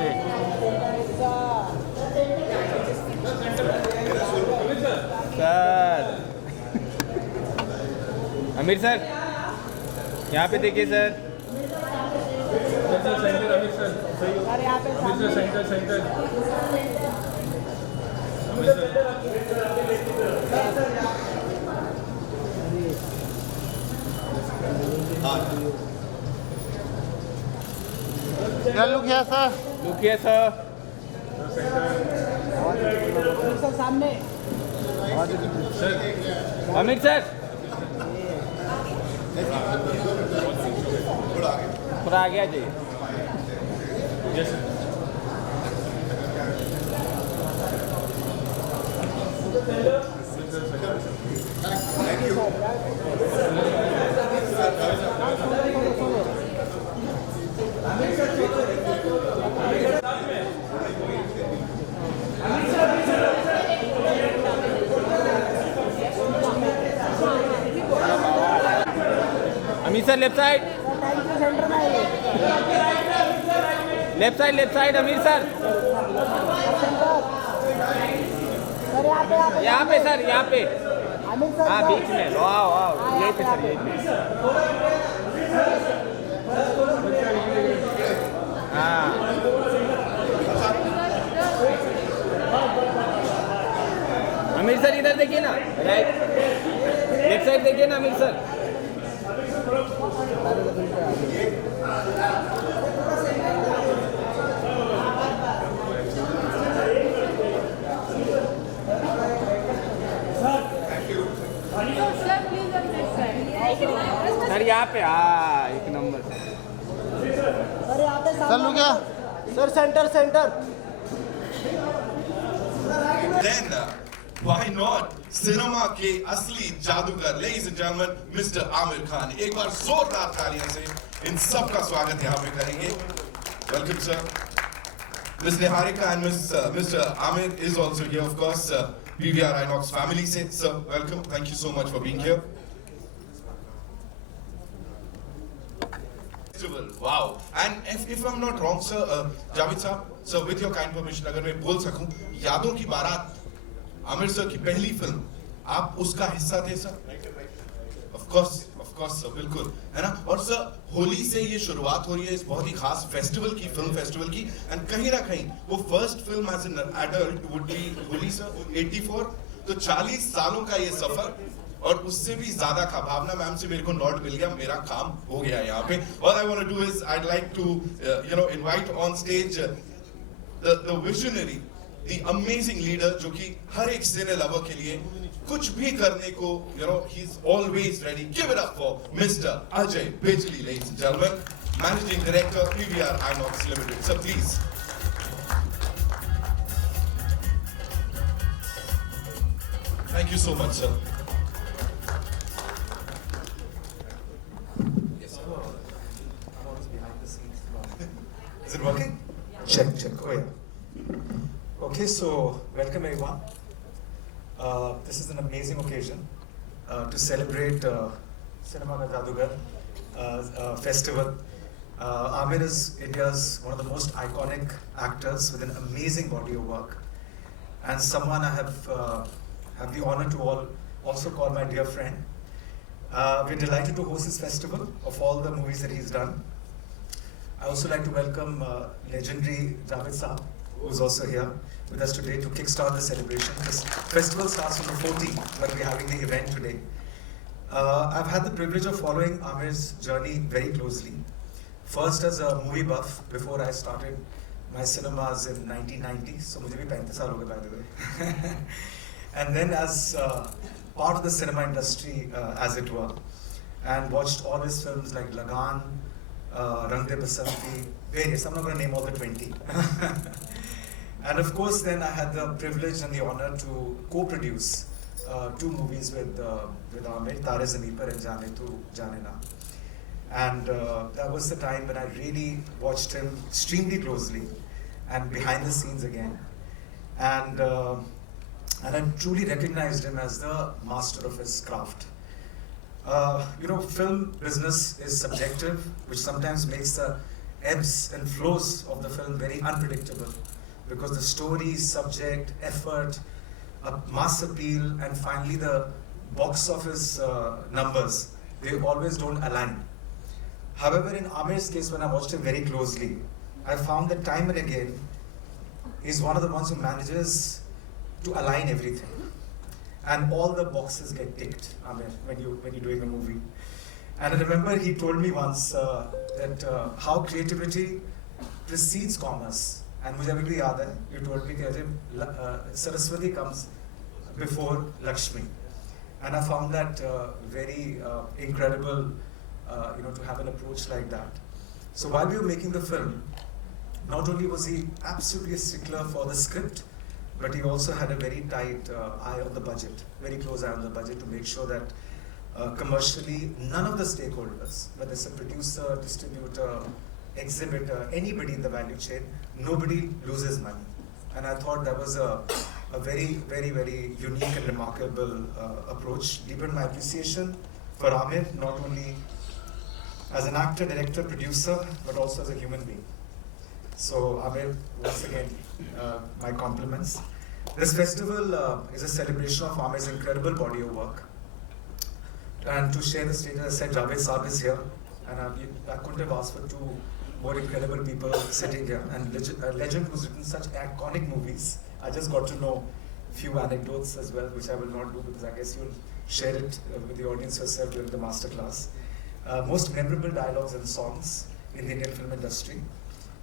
दे sir. अमीर sir यहाँ पे देखिए sir. Look here sir. Look here sir. सामने अमीर सर थोड़ा आगे आ जाइए। अमीर sir left side, left side अमीर सर। यहाँ पे सर, यहाँ पे। हाँ बीच में। वाह वाह यही पे सर, यही पे। हाँ अमीर सर इधर देखिए ना, राइट लेफ्ट साइड देखिए ना अमीर सर। सर यहाँ पे हाँ एक number sir look here sir. Centre centre. Then why not cinema के असली जादूगर ladies and gentlemen Mr. Aamir Khan. एक बार जोरदार तालियों से इन सब का स्वागत यहाँ पे करेंगे। Welcome sir. Miss Niharika and Mr. Amir is also here of course. PVR Inox family say sir welcome. Thank you so much for being here. Wow. And if I'm not wrong sir, Javed sir, sir with your kind permission अगर मैं बोल सकूं, यादों की बारात Aamir sir की पहली film, आप उसका हिस्सा थे सर? Of course सर, बिल्कुल है ना। और सर होली से ये शुरुआत हो रही है इस बहुत ही खास फेस्टिवल की, फिल्म फेस्टिवल की। एंड कहीं ना कहीं वो first film as an adult would be Holi sir 84। तो 40 सालों का ये सफर और उससे भी ज्यादा का। भावना मैम से मेरे को नॉट मिल गया, मेरा काम हो गया यहाँ पे। All I want to do is I'd like to invite on stage the visionary, the amazing leader जो कि हर एक सिने लवर के लिए कुछ भी करने को he's always ready. Give it up for Mr. Ajay Bijli, ladies and gentlemen, Managing Director PVR Inox Limited. Sir, please. Thank you so much, sir. Yes, sir. I'm always behind the scenes. Is it working? Check. Oh yeah. Okay, so welcome everyone. This is an amazing occasion to celebrate Cinema Ka Jadugar festival. Amir is India's one of the most iconic actors with an amazing body of work, and someone I have the honor to also call my dear friend. We're delighted to host this festival of all the movies that he's done. I also like to welcome legendary Javed Saab, who's also here with us today to kickstart the celebration. This festival starts on the 14th, but we're having the event today. I've had the privilege of following Amir's journey very closely. First as a movie buff before I started my cinemas in 1990, so मुझे भी 35 साल हो गए by the way. And then as part of the cinema industry, as it were, and watched all his films like Lagan, Rang De Basanti, various. I'm not going to name all the 20. And of course, then I had the privilege and the honor to co-produce 2 movies with Amir, Tare Zameen Par and Jaane Tu Jaane Na. And that was the time when I really watched him extremely closely and behind the scenes again. And I truly recognized him as the master of his craft. Film business is subjective, which sometimes makes the ebbs and flows of the film very unpredictable, because the story, subject, effort, mass appeal, and finally the box office numbers, they always don't align. However, in Aamir's case, when I watched it very closely, I found that time and again, he's one of the ones who manages to align everything. And all the boxes get ticked, Aamir, when you're doing a movie. And I remember he told me once that how creativity precedes commerce. And मुझे अभी भी याद है, you told me that Saraswati comes before Lakshmi. And I found that very incredible, to have an approach like that. So while we were making the film, not only was he absolutely a stickler for the script, but he also had a very tight eye on the budget, very close eye on the budget, to make sure that commercially none of the stakeholders, whether it's a producer, distributor, exhibitor, anybody in the value chain, nobody loses money. And I thought that was a very, very, very unique and remarkable approach. Deepened my appreciation for Aamir, not only as an actor, director, producer, but also as a human being. So Aamir, once again, my compliments. This festival is a celebration of Aamir's incredible body of work. And to share the stage, as I said, Javed Saab is here, and I couldn't have asked for two more incredible people sitting here. And a legend who's written such iconic movies. I just got to know a few anecdotes as well, which I will not do because I guess you'll share it with the audience yourself during the masterclass. Most memorable dialogues and songs in the Indian film industry.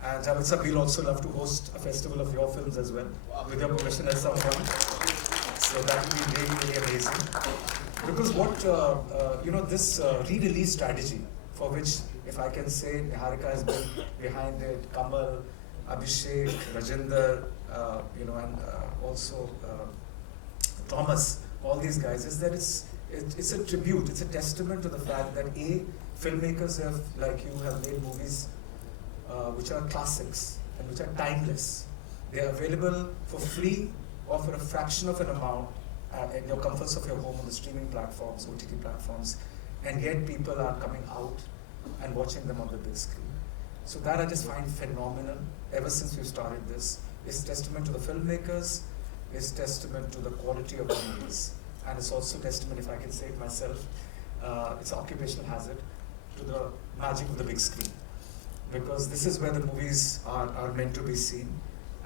And Javed Saab, we'll also love to host a festival of your films as well, with your permission at some point. So that will be really, really amazing. Because what, this re-release strategy, for which, if I can say, Niharika has been behind it, Kamal, Abhishek, Rajinder, and also Thomas, all these guys, is that it's a tribute, it's a testament to the fact that filmmakers like you have made movies which are classics and which are timeless. They are available for free or for a fraction of an amount in your comforts of your home on the streaming platforms, OTT platforms, and yet people are coming out and watching them on the big screen. So that I just find phenomenal. Ever since we've started this, it's testament to the filmmakers, it's testament to the quality of the movies, and it's also testament, if I can say it myself, it's an occupational hazard, to the magic of the big screen. Because this is where the movies are meant to be seen,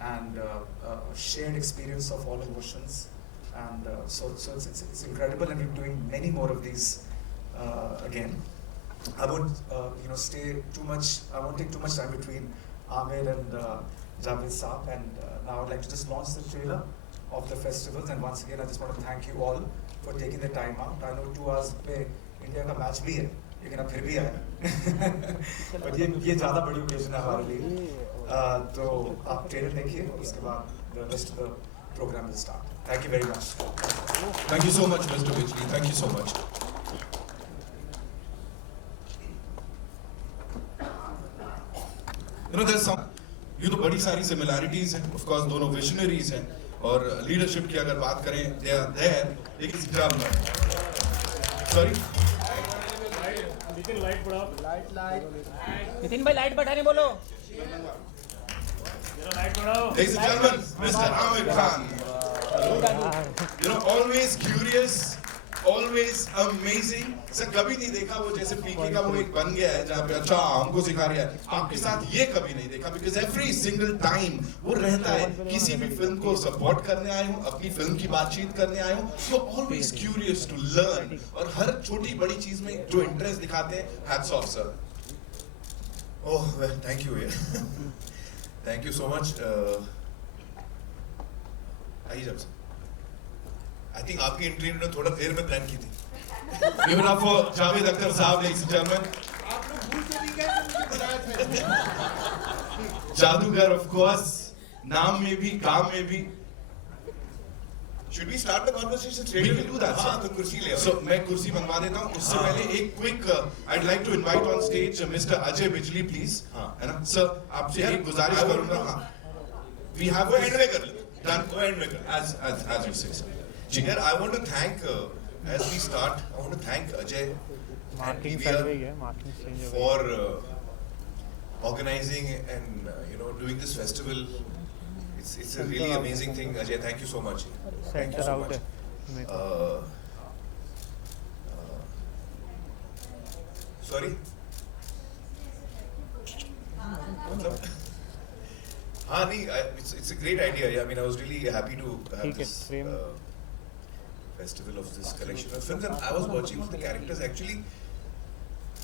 and a shared experience of all emotions. And so it's incredible, and we're doing many more of these again. I won't I won't take too much time between Aamir and Javed Saab, and now I'd like to just launch the trailer of the festivals. And once again, I just want to thank you all for taking the time out. I know 2 hours पे India का match भी है, लेकिन अब फिर भी आए. But ये ज़्यादा बड़ी occasion है हमारे लिए. तो आप ट्रेलर देखिए, उसके बाद the rest of the program will start. Thank you very much. Thank you so much, Mr. Bijli. Thank you so much. There's some, बड़ी सारी similarities हैं. Of course, दोनों visionaries हैं. और leadership की अगर बात करें, they are there. लेकिन sorry. नितिन भाई लाइट बढ़ाने बोलो. Ladies and gentlemen, Mr. Aamir Khan. Always curious, always amazing. Sir कभी नहीं देखा वो जैसे पीके का वो एक बन गया है जहाँ पे अच्छा हमको सिखा रहा है. आपके साथ ये कभी नहीं देखा, because every single time वो रहता है किसी भी फिल्म को सपोर्ट करने आए हूँ, अपनी फिल्म की बातचीत करने आए हूँ. You're always curious to learn, और हर छोटी बड़ी चीज में जो इंटरेस्ट दिखाते हैं. Hats off, sir. Oh well, thank you. Thank you so much. I think आपकी एंट्री ने थोड़ा देर में प्लान की थी. Give it up for Javed Akhtar Saab, ladies and gentlemen. जादूगर, of course. नाम में भी, काम में भी. Should we start the conversation straight? We can do that, sir. हाँ, तो कुर्सी ले आओ. So मैं कुर्सी मंगवा देता हूँ. उससे पहले एक quick, I'd like to invite on stage Mr. Ajay Bijli, please. है ना? Sir, आपसे एक गुजारिश करूँगा. हाँ. We have वो end में कर ले. done. वो end में कर. As you say, sir. Jigar, I want to thank, as we start, I want to thank Ajay and PVR for organizing and doing this festival. It's a really amazing thing. Ajay, thank you so much. Thank you so much. Sorry. मतलब हाँ नहीं, it's a great idea. Yeah, I mean, I was really happy to have this festival of this collection of films, and I was watching the characters. Actually,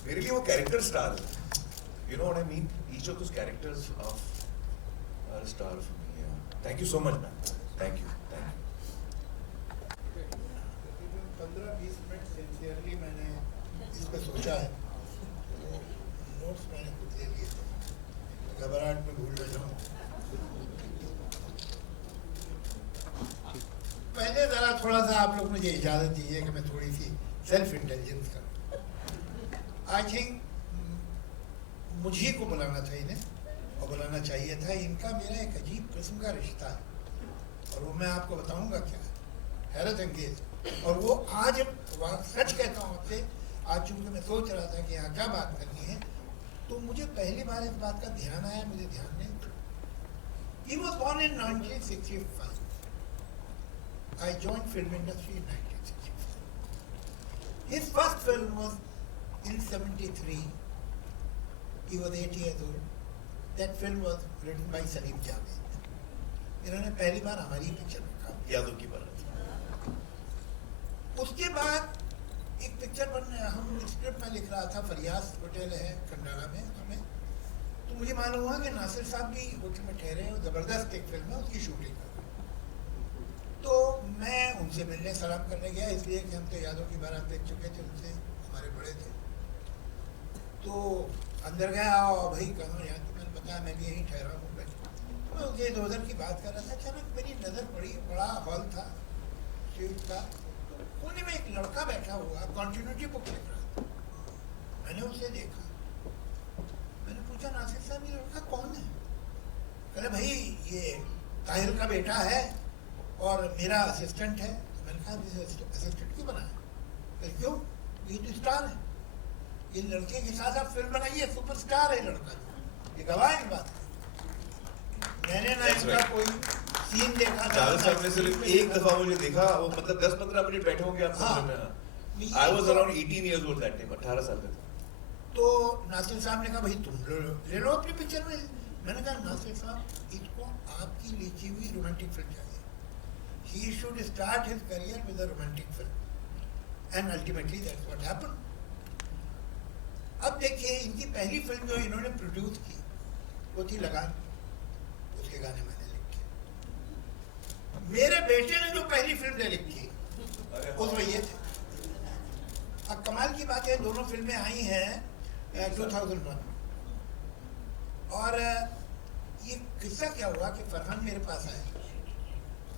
मेरे लिए वो character star, you know what I mean? Each of those characters are a star for me. Yeah. Thank you so much, man. Thank you. 15-20 minute sincerely मैंने इस पे सोचा है। Notes मैंने खुद ले लिए थे, घबराहट में भूल न जाऊँ। पहले ज़रा थोड़ा सा आप लोग मुझे इजाज़त दीजिए कि मैं थोड़ी सी सेल्फ इंटेलिजेंस करूँ। आई थिंक मुझे को बुलाना था इन्हें, और बुलाना चाहिए था। इनका मेरा एक अजीब किस्म का रिश्ता है, और वो मैं आपको बताऊंगा क्या है, हैरत अंगेज। और वो आज सच कहता हूँ आपसे, आज चूँकि मैं सोच रहा था कि यहाँ क्या बात करनी है, तो मुझे पहली बार इस बात का ध्यान आया, मुझे ध्यान नहीं था। He was born in 1965. I joined film industry in 1965. His first film was in 73. He was 8 years old. That film was written by Salim Javed. इन्होंने पहली बार हमारी पिक्चर में काम किया, यादों की बारात। उसके बाद एक पिक्चर हम स्क्रिप्ट में लिख रहा था, फरियाज होटल है खंडाला में हमें, तो मुझे मालूम हुआ कि नासिर साहब भी होटल में ठहरे हैं, ज़बरदस्त एक फिल्म है, उसकी शूटिंग कर रहे हैं। तो मैं उनसे मिलने सलाम करने गया, इसलिए कि हम तो यादों की बारात देख चुके थे, उनसे हमारे बड़े थे। तो अंदर गया, और भाई कहाँ यहाँ, तो मैंने बताया मैं भी यहीं ठहरा हूँ। मैं उनसे इधर उधर की बात कर रहा था, अचानक मेरी नज़र पड़ी, बड़ा हॉल था स्ट्रीट का, कोने में एक लड़का बैठा हुआ कॉन्टिन्यूटी बुक लिख रहा था। मैंने उसे देखा, मैंने पूछा नासिर साहब ये लड़का कौन है? कहले भाई ये ताहिर का बेटा है और मेरा असिस्टेंट है। तो मैंने कहा असिस्टेंट क्यों बनाया? कहले क्यों, ये तो स्टार है, ये लड़के के साथ आप फिल्म बनाइए, सुपरस्टार है लड़का, ये गवाह है बात। मैंने ना इसका कोई सीन देखा था। जावेद साहब ने सिर्फ एक दफा मुझे देखा, वो मतलब 10-15 मिनट बैठे होंगे आप फिल्म में। I was around 18 years old that time, 18 साल का था। तो नासिर साहब ने कहा भाई तुम ले लो अपनी पिक्चर में। मैंने कहा नासिर साहब इसको आपकी लिखी हुई रोमांटिक फिल्म चाहिए। He should start his career with a romantic film, and ultimately that's what happened. अब देखिए इनकी पहली फिल्म जो इन्होंने प्रोड्यूस की वो थी लगान, उसके गाने मैंने लिखे। मेरे बेटे ने जो पहली फिल्म ने लिखी उसमें ये थे। अब कमाल की बात है, दोनों फिल्में आई हैं 2001, और ये किस्सा क्या हुआ कि फरहान मेरे पास आया।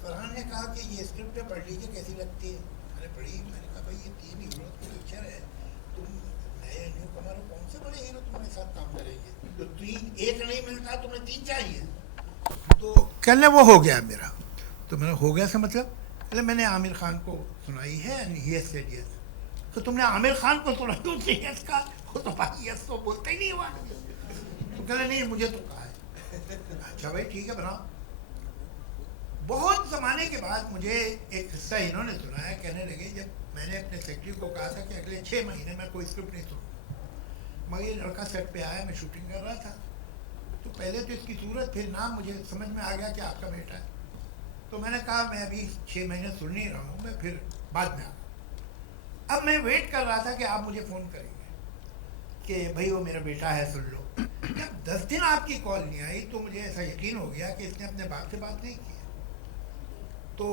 फरहान ने कहा कि ये स्क्रिप्ट पढ़ लीजिए कैसी लगती है। मैंने पढ़ी, मैंने कहा भाई ये 3 हीरो की पिक्चर है, तुम नए न्यू कमर हो, कौन से बड़े हीरो तुम्हारे साथ काम करेंगे? तो 3 एक नहीं मिलता, तुम्हें 3 चाहिए। तो कहने वो हो गया मेरा। तो मैंने हो गया से मतलब, कहले मैंने आमिर खान को सुनाई है, and he has said yes. तो तुमने आमिर खान को सुना तो यस का, वो तो बाकी यस तो बोलता ही नहीं हुआ। तो कहले नहीं मुझे तो कहा है। अच्छा भाई ठीक है बनाओ। बहुत ज़माने के बाद मुझे एक हिस्सा इन्होंने सुनाया, कहने लगे जब मैंने अपने सेक्रेटरी को कहा था कि अगले 6 महीने में कोई स्क्रिप्ट नहीं सुनूंगा, मगर ये लड़का सेट पे आया, मैं शूटिंग कर रहा था, तो पहले तो इसकी सूरत, फिर नाम मुझे समझ में आ गया कि आपका बेटा है। तो मैंने कहा मैं अभी 6 महीने सुन नहीं रहा हूँ, मैं फिर बाद में आऊँ। अब मैं वेट कर रहा था कि आप मुझे फ़ोन करेंगे कि भाई वो मेरा बेटा है, सुन लो। जब 10 दिन आपकी कॉल नहीं आई तो मुझे ऐसा यकीन हो गया कि इसने अपने बाप से बात नहीं की। तो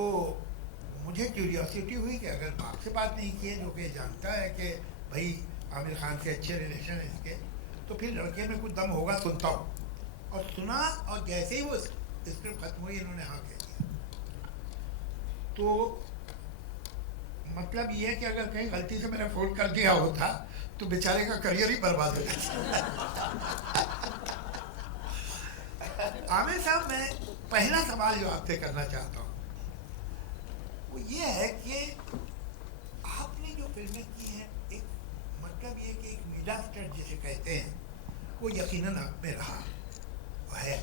मुझे क्यूरियोसिटी हुई कि अगर बाप से बात नहीं की है, जो कि जानता है कि भाई आमिर खान से अच्छे रिलेशन है इसके, तो फिर लड़के में कुछ दम होगा, सुनता हूँ। और सुना, और जैसे ही वो स्क्रिप्ट खत्म हुई इन्होंने हाँ कह दिया। तो मतलब ये है कि अगर कहीं गलती से मैंने फ़ोन कर दिया होता तो बेचारे का करियर ही बर्बाद हो जाता। आमिर साहब, मैं पहला सवाल जो आपसे करना चाहता हूँ वो ये है कि आपने जो फिल्में की हैं, एक मतलब ये कि एक मीडिया स्टार जिसे कहते हैं, वो यकीनन आप में रहा है।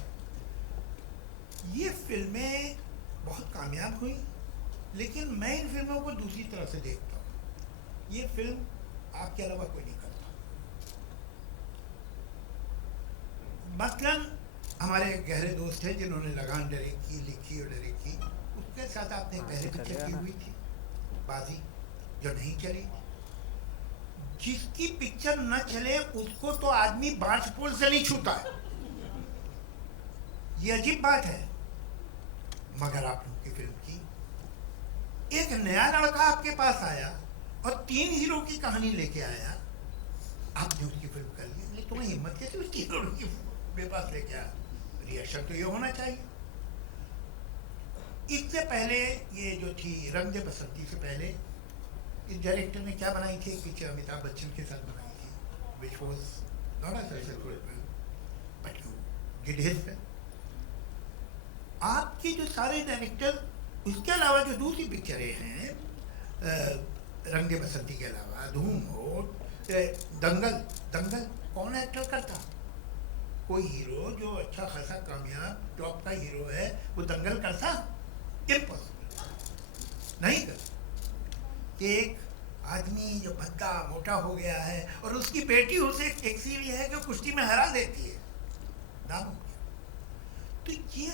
ये फिल्में बहुत कामयाब हुई, लेकिन मैं इन फिल्मों को दूसरी तरह से देखता हूँ। ये फिल्म आपके अलावा कोई नहीं करता। मसलन हमारे गहरे दोस्त थे जिन्होंने लगान डायरेक्ट की, लिखी और डायरेक्ट की। उसके साथ आपने पहले पिक्चर की हुई थी बाजी, जो नहीं चली। जिसकी पिक्चर न चले उसको तो आदमी बांस पुल से नहीं छूता है। ये अजीब बात है। मगर आप लोग की फिल्म की, एक नया लड़का आपके पास आया और 3 हीरो की कहानी लेके आया, आपने उसकी फिल्म कर ली। बोले तुम्हें हिम्मत कैसे उसकी हीरो की मेरे पास लेके आया? रिएक्शन तो ये होना चाहिए। इससे पहले ये जो थी रंग दे बसंती से पहले इस डायरेक्टर ने क्या बनाई थी, एक पिक्चर अमिताभ बच्चन के साथ बनाई थी, which was not a successful film, but you did his film. आपके जो सारे डायरेक्टर, उसके अलावा जो दूसरी पिक्चरें हैं, रंग दे बसंती के अलावा धूम हो, दंगल कौन एक्टर करता? कोई हीरो जो अच्छा खासा कामयाब टॉप का हीरो है वो दंगल करता? इम्पॉसिबल, नहीं कर। एक आदमी जो भद्दा मोटा हो गया है और उसकी बेटी उसे एक सीन ये है कि कुश्ती में हरा देती है, नाम हो गया। तो ये,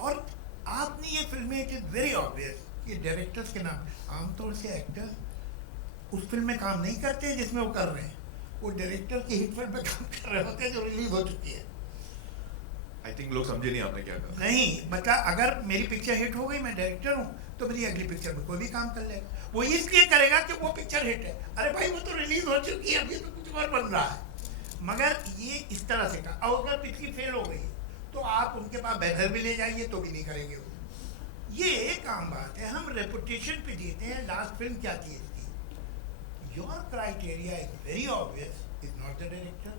और आपने ये फिल्में, इट इज वेरी ऑब्वियस कि डायरेक्टर्स के नाम, आमतौर से एक्टर उस फिल्म में काम नहीं करते जिसमें वो कर रहे हैं, वो डायरेक्टर की हिट फिल्म में काम कर रहे होते हैं जो रिलीज हो चुकी है। आई थिंक लोग समझे नहीं आपने क्या कहा। नहीं मतलब अगर मेरी पिक्चर हिट हो गई, मैं डायरेक्टर हूँ, तो मेरी अगली पिक्चर में कोई भी काम कर लेगा। वो इसलिए करेगा कि वो पिक्चर हिट है। अरे भाई वो तो रिलीज हो चुकी है, अभी तो कुछ और बन रहा है। मगर ये इस तरह से का, और अगर पिछली फेल हो गई तो आप उनके पास बैनर भी ले जाइए तो भी नहीं करेंगे वो। ये एक आम बात है। हम रेपुटेशन पे जीते हैं। लास्ट फिल्म क्या थी इसकी? Your criteria is very obvious, is not the director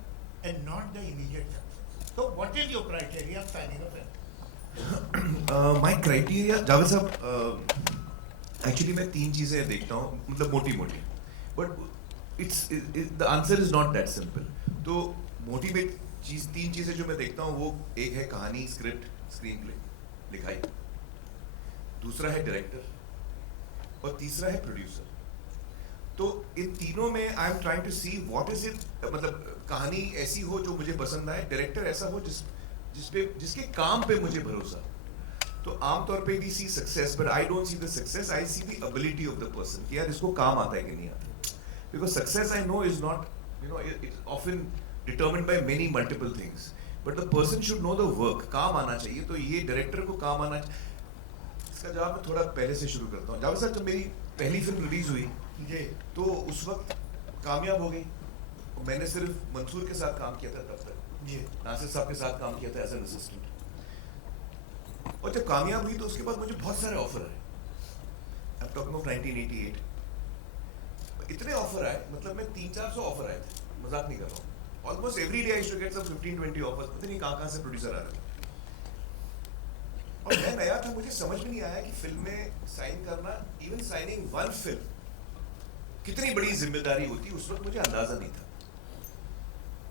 and not the immediate success. So what is your criteria of signing a film? My criteria, Javed साहब, एक्चुअली मैं 3 चीज़ें देखता हूँ, मतलब मोटी मोटी, but the answer is not that simple. तो मोटी में 3 चीज़ें जो मैं देखता हूँ वो एक है कहानी, स्क्रिप्ट, स्क्रीन प्ले, लिखाई, दूसरा है डायरेक्टर और तीसरा है प्रोड्यूसर। तो इन तीनों में I am trying to see what is it, मतलब कहानी ऐसी हो जो मुझे पसंद आए, डायरेक्टर ऐसा हो जिसके काम पे मुझे भरोसा। तो आमतौर पे we see success, but I don't see the success, I see the ability of the person कि यार इसको काम आता है कि नहीं आता। Because success I know is not, you know, it's often determined by many multiple things, but the person should know the work, काम आना चाहिए। तो ये डायरेक्टर को काम आना चाहिए। इसका जवाब मैं थोड़ा पहले से शुरू करता हूँ। जावेद साहब, जब मेरी पहली फिल्म रिलीज हुई जी, तो उस वक्त कामयाब हो गई। मैंने सिर्फ मंसूर के साथ काम किया था तब तक, जी, नासिर साहब के साथ काम किया था एज एन असिस्टेंट। और जब कामयाब हुई तो उसके बाद मुझे बहुत सारे ऑफर आए। I am talking of 1988। इतने ऑफर आए, मतलब मैं 300-400 ऑफर आए थे, मजाक नहीं कर रहा हूँ। Almost every day I used to get some 15-20 offers. पता नहीं कहाँ से प्रोड्यूसर आ रहे थे। और मैं नया था, मुझे समझ में नहीं आया कि फिल्म में साइन करना, इवन साइनिंग वन फिल्म, कितनी बड़ी जिम्मेदारी होती, उस वक्त मुझे अंदाजा नहीं था।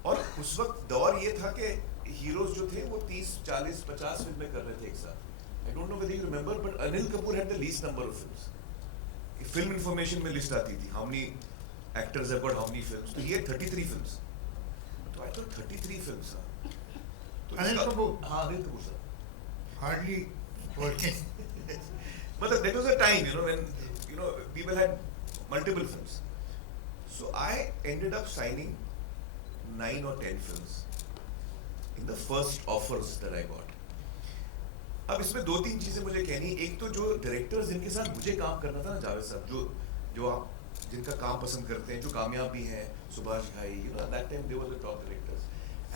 और उस वक्त दौर ये था कि हीरोज जो थे वो 30, 40, 50 फिल्में कर रहे थे एक साथ। आई don't know whether you remember, but Anil Kapoor had the least number of films. Film information में लिस्ट आती थी, how many actors have got how many films. तो ये 33 फिल्म्स। तो आई थॉट 33 फिल्म्स। तो अनिल कपूर? हाँ, Anil Kapoor sir. Hardly working. But that was a time, when people had multiple films. So I ended up signing 9 or 10 films in the first offers that I got. अब इसमें 2-3 चीजें मुझे कहनी। एक तो जो डायरेक्टर्स जिनके साथ मुझे काम करना था ना, जावेद साहब, जो आप जिनका काम पसंद करते हैं, जो कामयाब भी हैं, सुभाष भाई, that time they were the top directdirectors,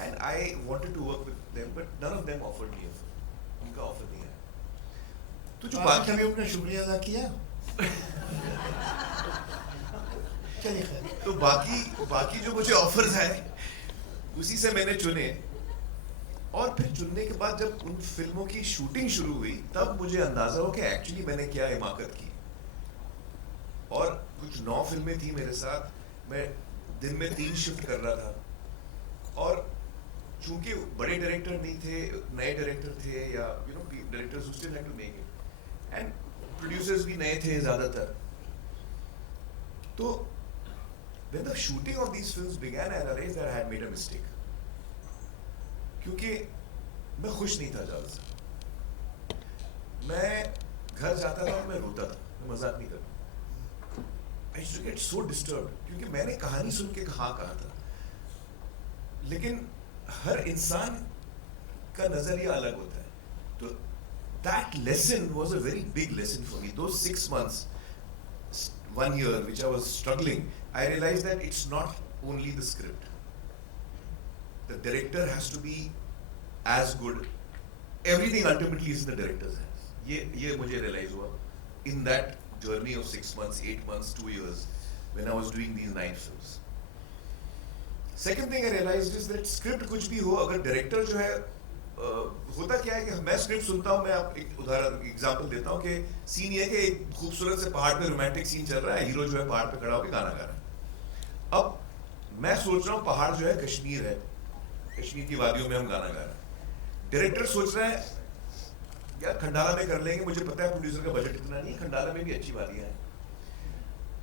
and I wanted to work with them, but none of them offered me a film. उनका ऑफर नहीं आया। तो जो बाकी कभी उनका शुक्रिया अदा किया? चलिए खैर। तो बाकी जो मुझे ऑफर्स आए उसी से मैंने चुने। और फिर चुनने के बाद जब उन फिल्मों की शूटिंग शुरू हुई तब मुझे अंदाजा हो कि एक्चुअली मैंने क्या हिमाकत की। और कुछ 9 फिल्में थी मेरे साथ, मैं दिन में 3 शिफ्ट कर रहा था। और चूंकि बड़े डायरेक्टर नहीं थे, नए डायरेक्टर थे, या directors who still had to make it, and producers भी नए थे ज़्यादातर. तो when the shooting of these films began, I realized that I had made a mistake. क्योंकि मैं खुश नहीं था ज़्यादा से. मैं घर जाता था और मैं रोता था, मैं मजाक नहीं करता. I used to get so disturbed क्योंकि मैंने कहानी सुन के हाँ कहा था, लेकिन हर इंसान का नजरिया अलग होता है. तो that lesson was a very big lesson for me. Those 6 months, 1 year which I was struggling, I realized that it's not only the script. The director has to be as good. Everything ultimately is in the director's hands. ये मुझे realize हुआ in that journey of 6 months, 8 months, 2 years when I was doing these 9 films. Second thing I realized is that script कुछ भी हो, अगर director जो है होता क्या है कि मैं स्क्रिप्ट सुनता हूँ. मैं आप एक उदाहरण एग्जांपल देता हूँ कि सीन ये है कि एक खूबसूरत से पहाड़ पे रोमांटिक सीन चल रहा है, हीरो जो है पहाड़ पे खड़ा होकर गाना गा रहा है. अब मैं सोच रहा हूँ पहाड़ जो है कश्मीर है, कश्मीर की वादियों में हम गाना गा रहे हैं. डायरेक्टर सोच रहा है यार खंडाला में कर लेंगे, मुझे पता है प्रोड्यूसर का बजट इतना नहीं है, खंडाला में भी अच्छी वादियां हैं.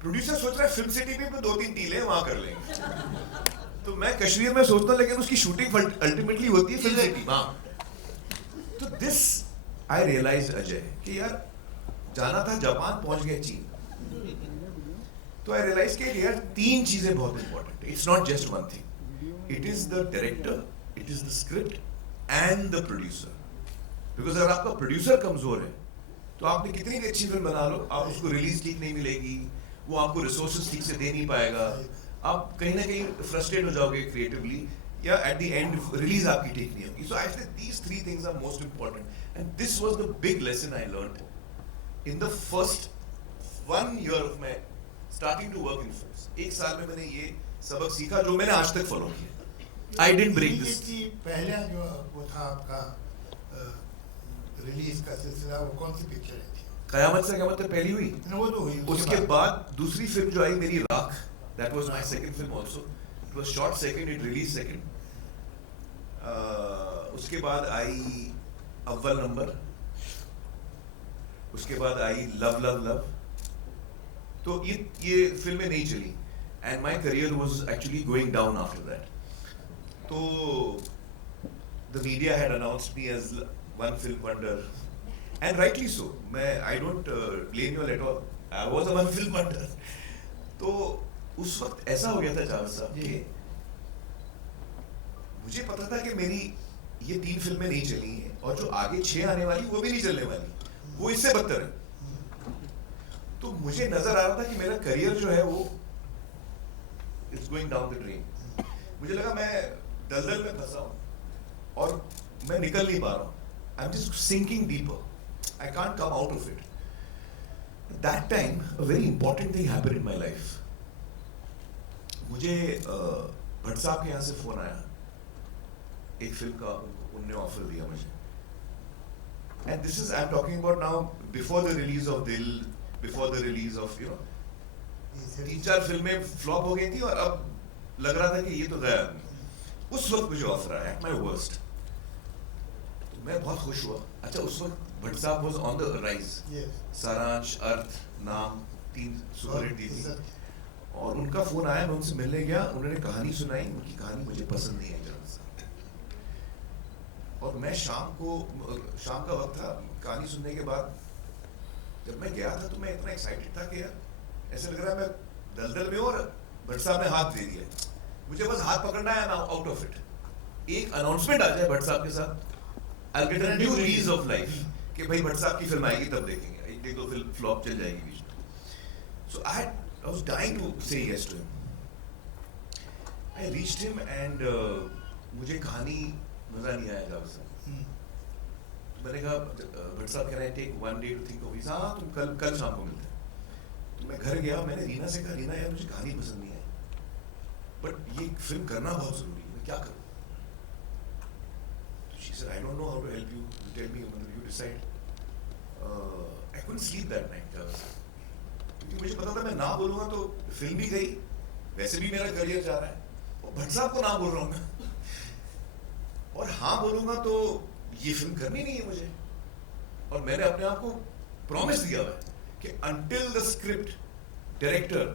प्रोड्यूसर सोच रहा है फिल्म सिटी में 2-3 टीले वहां कर लेंगे. तो मैं कश्मीर में सोचता हूँ, लेकिन उसकी शूटिंग अल्टीमेटली होती है फिल्म सिटी. हाँ, तो दिस आई रियलाइज अजय कि यार जाना था जापान, पहुंच गए चीन. तो आई रियलाइज कि यार 3 चीजें बहुत इंपॉर्टेंट है. It's not just one thing. It is the director, it is the script and the producer. Because अगर आपका प्रोड्यूसर कमजोर है तो आपने कितनी भी अच्छी फिल्म बना लो, आप उसको रिलीज ठीक नहीं मिलेगी, वो आपको रिसोर्सेज ठीक से दे नहीं पाएगा, आप कहीं ना कहीं फ्रस्ट्रेट हो जाओगे क्रिएटिवली, या एट द एंड रिलीज आपकी ठीक नहीं होगी. So I think these 3 things are most important, and this was the big lesson I learned in the first 1 year of my starting to work in films. 1 साल में मैंने ये सबक सीखा जो मैंने आज तक फॉलो किया. I didn't break this. पहला जो वो था आपका रिलीज का सिलसिला, वो कौन सी पिक्चर है? कयामत से कयामत तक पहली हुई. वो तो हुई. उसके बाद दूसरी फिल्म जो आई मेरी राख, that was my second film also. It was shot second, it release second. उसके बाद आई अव्वल नंबर, उसके बाद आई लव लव लव. तो ये फिल्में नहीं चली, and my career was actually going down after that. तो the media had announced me as one film wonder, and rightly so. मैं I don't blame you at all, I was a one film wonder. तो उस वक्त ऐसा हो गया था जावेद साहब कि मुझे पता था कि मेरी ये 3 फिल्में नहीं चली हैं, और जो आगे 6 आने वाली वो भी नहीं चलने वाली, वो इससे बदतर है. तो मुझे नजर आ रहा था कि मेरा करियर जो है वो it's going down the drain. मुझे लगा मैं दलदल में फंसा हूं और मैं निकल नहीं पा रहा हूं. I am just sinking deeper, I can't come out of it. That time a very important thing happened in my life. मुझे भट्ट साहब के यहाँ से फोन आया, एक फिल्म का उनने ऑफर दिया मुझे. And this is I am talking about now before the release of दिल, बिफोर द रिलीज ऑफ 3-4 फिल्में फ्लॉप हो गई थी, और अब लग रहा था कि ये तो गया. उस वक्त मुझे ऑफर आया, माय वर्स्ट. तो मैं बहुत खुश हुआ. अच्छा, उस वक्त भट्ट साहब वाज ऑन द राइज. सारांश, अर्थ, नाम 3 सुपरहिट दी थी, और उनका फोन आया. मैं उनसे मिलने गया, उन्होंने कहानी सुनाई. उनकी कहानी मुझे पसंद नहीं आई जरा सा, और मैं शाम का वक्त था. कहानी सुनने के बाद जब मैं गया था तो मैं इतना एक्साइटेड था कि यार ऐसे लग रहा है मैं दलदल में हूं और भट्ट साहब ने हाथ दे दिया, मुझे बस हाथ पकड़ना है ना आउट ऑफ इट. एक अनाउंसमेंट आ जाए भट्ट साहब के साथ, I get a new lease of life कि भाई भट्ट साहब की फिल्म आएगी तब देखेंगे, एक 2 फिल्म फ्लॉप चल जाएगी बीच में. सो आई was dying to say yes to him. I reached him and मुझे कहानी मजा नहीं आया जावेद साहब. तो मैंने कहा भट्ट साहब कह रहे हैं take 1 day to think of it. हाँ, तुम कल शाम को मिलते हैं. तो मैं घर गया, मैंने रीना से कहा, रीना यार मुझे कहानी पसंद नहीं आई, बट ये फिल्म करना बहुत जरूरी है, मैं क्या करूँ? तो she said, I don't know how to help you. You tell me, you decide. I couldn't sleep that night, Javed साहब, क्योंकि मुझे पता था मैं ना बोलूंगा तो फिल्म भी गई, वैसे भी मेरा करियर जा रहा है, और भट्ट साहब को ना बोल रहा हूँ मैं. और हाँ बोलूंगा तो ये फिल्म करनी नहीं है मुझे। और मैंने अपने आप को प्रॉमिस दिया हुआ है कि until the script, director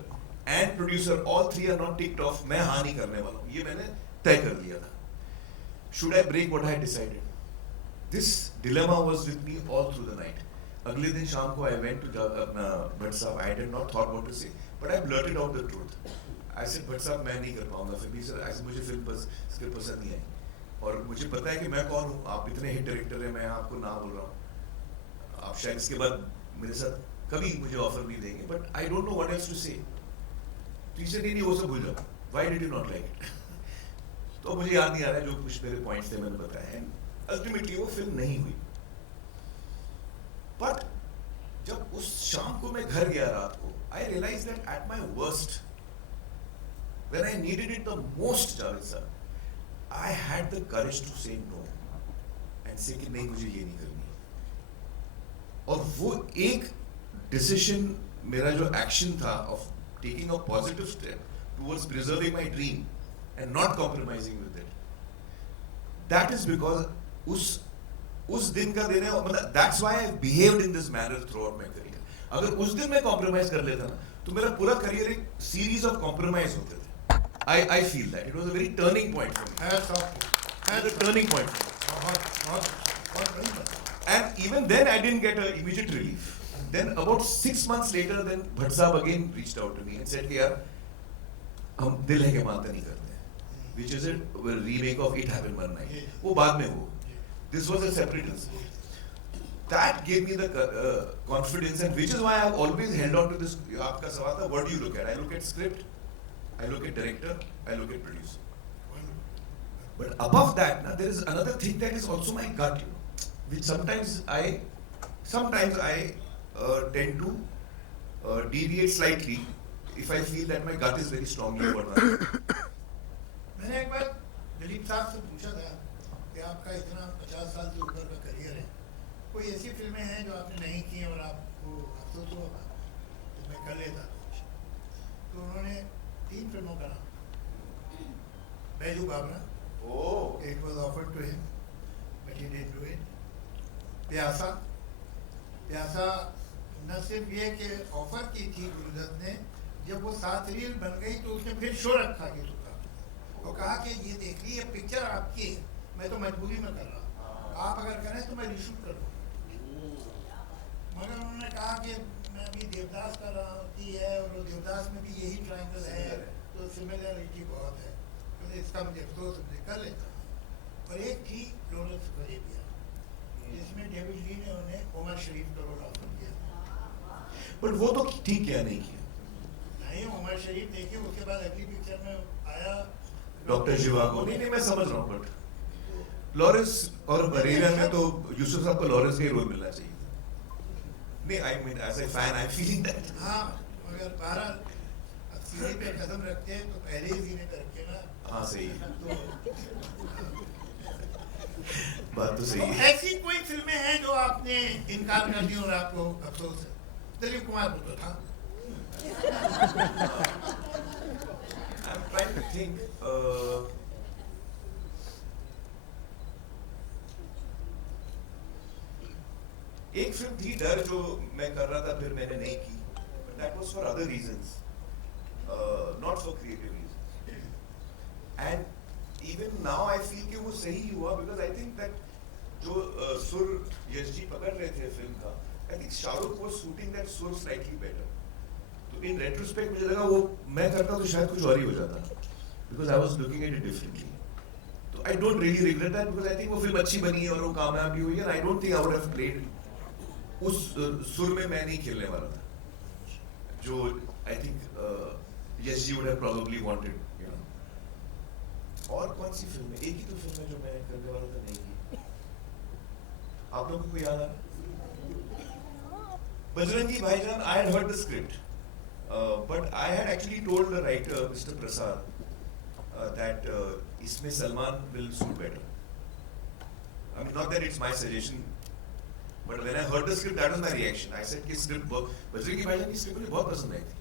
and producer all three are not ticked off, मैं हाँ नहीं करने वाला हूँ। ये मैंने तय कर लिया था। Should I break what I had decided? This dilemma was with me all through the night. अगले दिन शाम को I went to भट्ट साहब. I did not thought what to say, but I blurted out the truth. I said Bhatt साहब मैं नहीं कर पाऊंगा फिर भी सर। ऐसे मुझे फिल्म स्क्रिप्ट पसंद नहीं आई और मुझे पता है कि मैं कौन हूँ। आप इतने हिट डायरेक्टर हैं, मैं आपको ना बोल रहा हूँ। आप शायद इसके बाद मेरे साथ कभी मुझे ऑफर नहीं देंगे, but I don't know what else to say. Teacher नहीं वो सब भूल जाओ। Why did you not like it? तो मुझे याद नहीं आ रहा है जो कुछ मेरे पॉइंट्स थे मैंने बताया। अल्टीमेटली वो फिल्म नहीं हुई। बट जब उस शाम को मैं घर गया रात को, I realise that at my worst, when I needed it the most, Javed sir, I had the courage to say no and say कि नहीं मुझे ये नहीं करनी। और वो एक डिसीजन, मेरा जो एक्शन था of taking a positive step towards preserving my dream and not compromising with it, that is because उस दिन का दिन है। मतलब that's why I behaved in this manner through out my career. अगर उस दिन मैं कॉम्प्रोमाइज कर लेता ना तो मेरा पूरा करियर एक सीरीज ऑफ कॉम्प्रोमाइज होते थे। I feel that it was a very turning point for me. It was a turning point for me. And even then I didn't get an immediate relief. Then about 6 months later, then Bhatt Sahab again reached out to me and said, "यार, हम दिल है के मानते नहीं करते हैं," which is a remake of It Happened One Night. वो बाद में हो. This was a separate incident. That gave me the confidence, and which is why I've always held on to this. आपका सवाल था, what do you look at? I look at script, I look at director, I look at producer. But above that, now, there is another thing that is also my gut, you know, which sometimes I tend to deviate slightly if I feel that my gut is very strongly about that. मैंने एक बार दिलीप साहब से पूछा था कि आपका इतना 50 साल से ऊपर का करियर है, कोई ऐसी फिल्में हैं जो आपने नहीं की और आपको अफसोस होगा तो मैं कर लेता। तो उन्होंने 3 फिल्मों का नाम, Baiju Bawra, it was offered to him but he didn't do it. Pyaasa न सिर्फ ये कि ऑफर की थी गुरुदत्त ने, जब वो 7 रील बन गई तो उसने फिर शो रखा कि और कहा कि ये देखिए ये पिक्चर आपकी है, मैं तो मजबूरी में कर रहा हूँ, आप अगर करें तो मैं रिशूट कर दूँ। मगर उन्होंने कहा कि मैं अभी देवदास कर रहा की है और देवदास में भी यही ट्रायंगल है तो सिमिलरिटी बहुत है, तो इसका मुझे अफसोस मुझे कर लेता हूँ। और एक थी लॉरेंस अरेबिया जिसमें डेविड ली ने उन्हें उमर शरीफ का रोल ऑफर किया। बट वो तो ठीक क्या नहीं किया। नहीं, उमर शरीफ देखिए उसके बाद अगली पिक्चर में आया डॉक्टर शिवागो। नहीं मैं समझ रहा हूँ, बट लॉरेंस और अरेबिया में तो यूसुफ साहब को लॉरेंस का ही रोल मिलना चाहिए। नहीं, I mean as a fan I feeling that. हाँ, मगर 12 अब सीने पे कदम रखते हैं तो पहले ही सीने पे रखे ना। हाँ सही है, तो बात तो सही तो है। ऐसी कोई फिल्में हैं जो आपने इनकार कर दी और आपको अफसोस है? दिलीप कुमार को तो था। I'm trying to think. एक फिल्म थी डर जो मैं कर रहा था फिर मैंने नहीं की, but that was for other reasons, not for creative reasons. And even now I feel कि वो सही हुआ because I think that जो सुर यश जी पकड़ रहे थे फिल्म का, I think Shahrukh was suiting that सुर slightly better. तो इन रेट्रोस्पेक्ट मुझे लगा वो मैं करता तो शायद कुछ और ही हो जाता, because I was looking at it differently. तो I don't really regret that because I think वो फिल्म अच्छी बनी है और वो कामयाब भी हुई है, and I don't think I would have played उस सुर में मैं नहीं खेलने वाला था, जो I think yes you would have probably wanted, you know. और कौन सी फिल्म है? एक ही तो फिल्म है जो मैं करने वाला था नहीं की। आप लोगों को याद आ रहा? बजरंगी भाईजान, I had heard the script. But I had actually told the writer, Mr. Prasad, that इसमें Salman will suit better. I mean, not that it's my suggestion, but when I heard the script, that was my reaction. I said कि script Bajrangi भाईजान की script मुझे बहुत पसंद आई थी,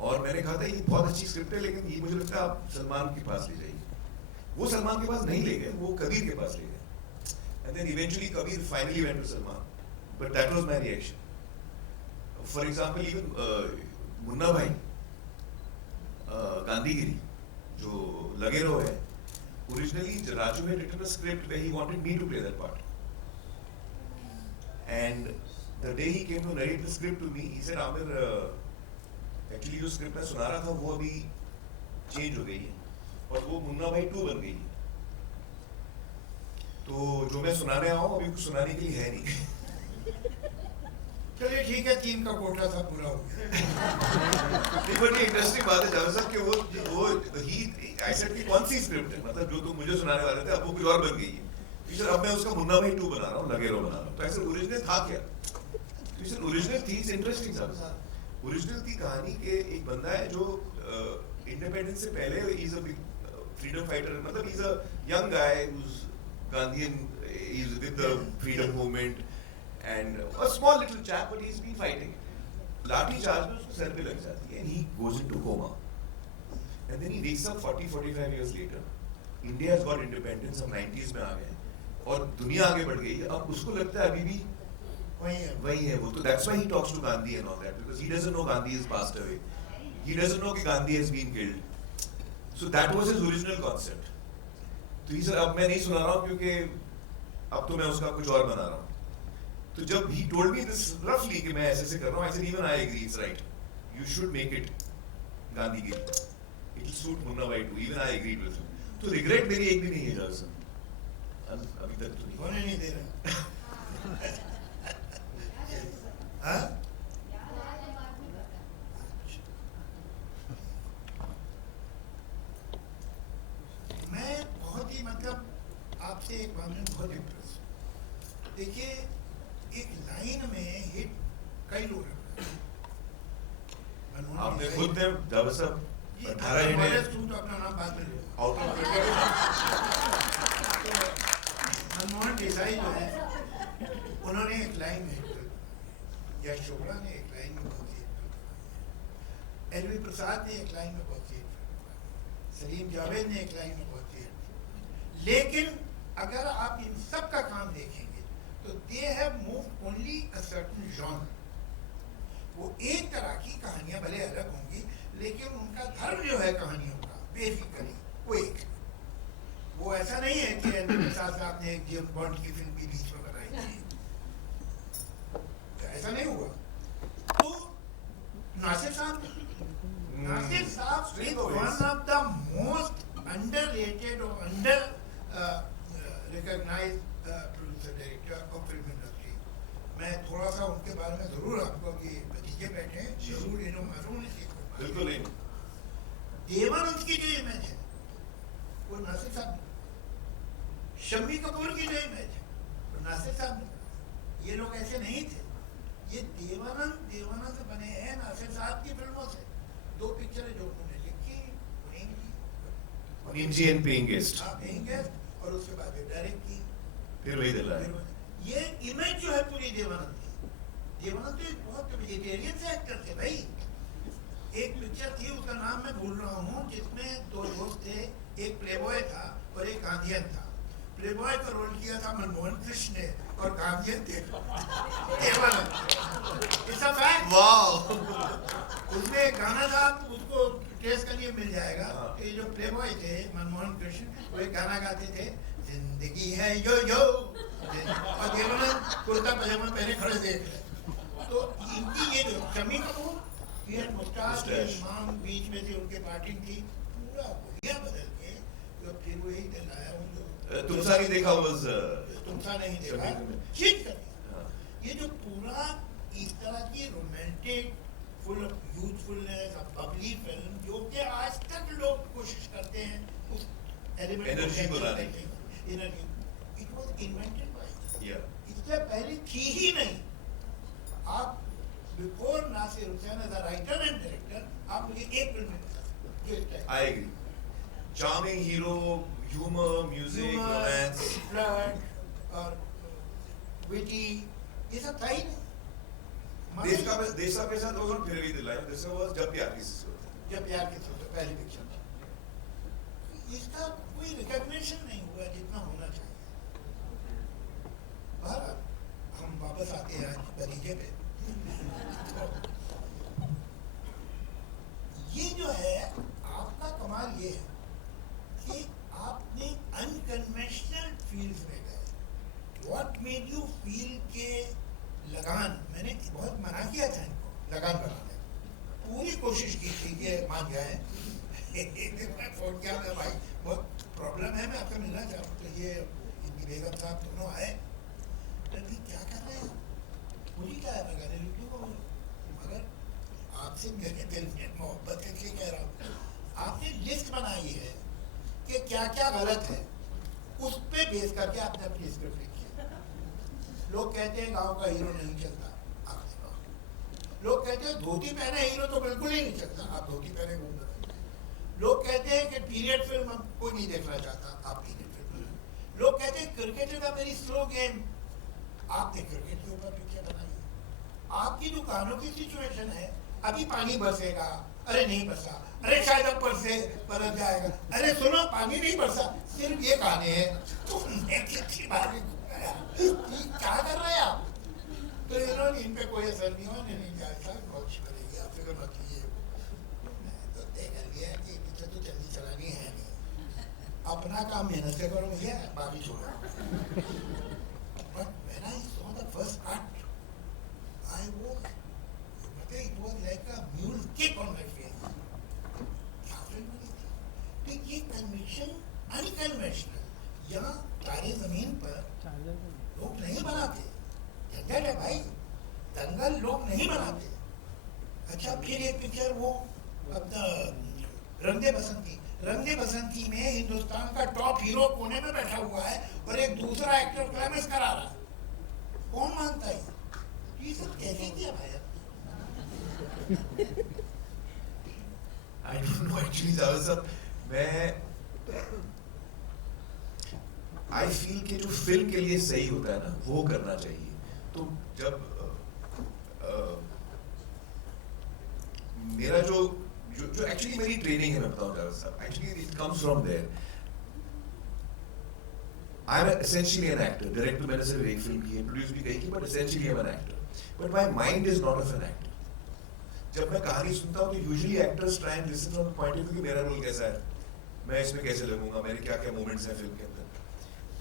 और मैंने कहा था ये बहुत अच्छी script है, लेकिन ये मुझे लगता है आप सलमान के पास ले जाइए, वो सलमान के पास नहीं ले गए, वो कबीर के पास ले गए. And then eventually Kabir finally went to Salman. But that was my reaction. For example, even Munna Bhai, Gandhigiri, जो लगे रहो है, originally Raju had written a script where he wanted me to play that part. And the day he came to narrate the script to me, he said, Amir, actually जो script मैं सुना रहा था वो अभी change हो गई है और वो मुन्ना भाई 2 बन गई है. तो जो मैं सुनाने आया हूँ अभी कुछ सुनाने के लिए है नहीं. चलिए ठीक है, 3 का कोटा था पूरा हो गया. नहीं, बट ये इंटरेस्टिंग बात है जावेद साहब कि वो ही आई सेड कि कौन सी स्क्रिप्ट है, मतलब जो तुम मुझे सुनाने वाले थे अब वो कुछ और बन गई है. तो सर अब मैं उसका मुन्ना भाई 2 बना रहा हूँ, लगे रहो बना रहा हूँ. तो ऐसे ओरिजिनल था क्या? तो सर ओरिजिनल थी, इट्स इंटरेस्टिंग साहब. ओरिजिनल थी कहानी के एक बंदा है जो इंडिपेंडेंस से पहले इज अ फ्रीडम फाइटर, मतलब is a young guy whose Gandhian, he's with the freedom movement and a small little chap, but he's been fighting. लाठी चार्ज में उसको सर पे लग जाती है and he goes into coma. And then he wakes up 40-45 years later. India has got independence, हम 90s में आ गए और दुनिया आगे बढ़ गई है. अब उसको लगता है अभी भी वही है वो. तो that's why he talks to Gandhi and all that, because he doesn't know Gandhi has passed away. He doesn't know कि Gandhi has been killed. So that was his original concept. तो ये सर अब मैं नहीं सुना रहा हूँ क्योंकि अब तो मैं उसका कुछ और बना रहा हूँ. तो जब he told me this roughly कि मैं ऐसे ऐसे कर रहा हूँ, I said even I agree, it's right. You should make it Gandhigiri. It will suit Munna Bhai too. Even I agreed with him. तो regret मेरी एक भी नहीं है जावेद साहब. अभी तक तो नहीं. होने नहीं दे रहा. हाँ? मैं बहुत ही मतलब आपसे एक मामले में बहुत इम्प्रेस. देखिए एक लाइन में हिट कई लोग हैं. आपने खुद ने जावेद साहब 18 हिट तू तो अपना नाम बात में ले. आउट ऑफ मनमोहन देसाई जो है उन्होंने एक लाइन में हिट. यश चोपड़ा ने एक लाइन में बहुत हिट. एल वी प्रसाद ने एक लाइन में बहुत हिट. सलीम जावेद ने एक लाइन में बहुत हिट. लेकिन अगर आप इन सब का काम देखेंगे तो they have moved only a certain genre. वो एक तरह की कहानियां भले अलग होंगी लेकिन उनका धर्म जो है कहानियों का बेसिकली वो एक है. वो ऐसा नहीं है कि एलवी साहब ने एक जेम्स बॉन्ड की फिल्म भी बीच में बनाई थी. ऐसा नहीं हुआ. तो नासिर साहब one of the most underrated और under recognised producer director of film industry. मैं थोड़ा सा उनके बारे में जरूर आपको ये भतीजे बैठे हैं जरूर इन्हों मालूम नहीं. बिल्कुल नहीं. देवानंद की जो इमेज है वो नासिर साहब ने. शम्मी कपूर की जो इमेज है वो नासिर साहब ने. ये लोग ऐसे नहीं थे. ये देवानंद से बने हैं नासिर साहब की फिल्मों से. 2 पिक्चरें जो उन्होंने लिखी, Ninji and Paying Guest. हाँ, Paying Guest, और उसके बाद डायरेक्ट की. फिर वही दिल रहा है. ये इमेज जो है पूरी देवानंद की. देवानंद तो एक बहुत वेजिटेरियन से एक्टर थे भाई. एक पिक्चर थी उसका नाम मैं भूल रहा हूँ जिसमें 2 दोस्त थे. एक प्लेबॉय था और एक गांधीयन था. प्लेबॉय का रोल किया था मनमोहन कृष्ण ने और गांधीयन थे देवानंद. ऐसा फैक्ट. वाह. उसमें एक गाना था उसको टेस्ट करिए मिल जाएगा. ये जो प्लेबॉय थे मनमोहन कृष्ण वो एक गाना गाते थे, जिंदगी है यो यो, और देवानंद कुर्ता पजामा पहने खड़े देख रहे. तो इनकी ये जो शम्मी कपूर ये मुस्ताद के इमाम बीच में थे, उनके पार्टी थी. पूरा दुनिया बदल के तो फिर वही दिलाया उन जो तुम सारी देखा was तुमसा नहीं देखा चीज कर. ये जो पूरा इस तरह की romantic full of youthfulness of Babli film जो कि आज तक लोग कोशिश करते हैं उस एलिमेंट एनर्जी को लाने की. Energy. It was invented by. या इससे पहले थी ही नहीं. आप before Nasir Hussain as a writer and director आप मुझे एक फिल्म में बता सकते. I agree. Charming hero, humor, music, romance. Flirt और विटी ये सब था ही नहीं. देश का पैसा तो फिर भी दिलाया. दिस वाज जब प्यार किसी से होता. जब प्यार के सोचो पहली पिक्चर इसका कोई रिकॉग्निशन नहीं हुआ जितना होना चाहिए। बहरहाल हम वापस आते हैं आज तरीके पे। तो ये जो है आपका कमाल ये है कि आपने अनकन्वेंशनल फील्ड्स में गए। व्हाट मेड यू फील के लगान, मैंने बहुत मना किया था इनको लगान बनाने, पूरी कोशिश की थी कि मान जाए। मैं फोन किया था, भाई बहुत प्रॉब्लम है, मैं आपसे मिलना चाहता हूँ। तो ये इनकी बेगम साहब दोनों आए, अभी क्या कर रहे हैं मुझे क्या है, मैं गाने लिखूँ को, मगर आपसे मेरे दिल में मोहब्बत है, इसलिए कह रहा हूँ। आपने लिस्ट बनाई है कि क्या क्या गलत है, उस पे बेस करके आपने अपनी स्क्रिप्ट लिखी है। लोग कहते हैं गांव का हीरो नहीं चलता, आपने कहा। लोग कहते हैं धोती पहने हीरो तो बिल्कुल ही नहीं चलता, आप धोती पहने घूम रहे हैं। लोग कहते हैं कि पीरियड फिल्म कोई नहीं देखना चाहता, आप पीरियड फिल्म। लोग कहते हैं cricket is a very slow game, आपने क्रिकेट के ऊपर पिक्चर बनाई है। आपकी जो गानों की सिचुएशन है, अभी पानी बरसेगा, अरे नहीं बरसा, अरे शायद अब बरस जाएगा, अरे सुनो पानी नहीं बरसा, सिर्फ ये गाने हैं। तो मैं कितनी बार क्या कर रहे हैं आप? तो इन्होंने इन पे कोई असर नहीं हुआ, नहीं जाएगा, बहुत बनेगी, आप फिक्र मत कीजिए। मैं तो तय कर लिया कि पिक्चर तो जल्दी चलानी है नहीं, अपना काम मेहनत से करो भैया, बाकी छोड़ो। But when I saw the first part, I was, it was like a mule kick on my face. क्या फिल्म बनी थी? तो ये कन्वेंशन अनकन्वेंशनल, यहाँ तारे जमीन पर लोग नहीं बनाते, झंझट है भाई, दंगल लोग नहीं बनाते। अच्छा फिर एक पिक्चर वो अपना रंगे बसंती, रंगे बसंती में हिंदुस्तान का टॉप हीरो कोने में बैठा हुआ है और एक दूसरा एक्टर क्लाइमेक्स करा रहा है, कौन मानता है? ये सब कैसे किया भाई? I don't know actually, Javed साहब, मैं I feel कि जो फिल्म के लिए सही होता है ना, वो करना चाहिए। तो जब मेरा जो एक्चुअली मेरी ट्रेनिंग है, मैं बताऊं जावेद साहब, actually it comes from there. I am essentially an actor. Director मैंने सिर्फ एक फिल्म की है, प्रोड्यूस भी कही की, but essentially I am an actor, but my mind is not of an actor. जब मैं कहानी सुनता हूँ तो usually actors try and listen from the point of view कि मेरा रोल कैसा है, मैं इसमें कैसे लगूंगा, मेरे क्या क्या मोमेंट्स हैं फिल्म के अंदर।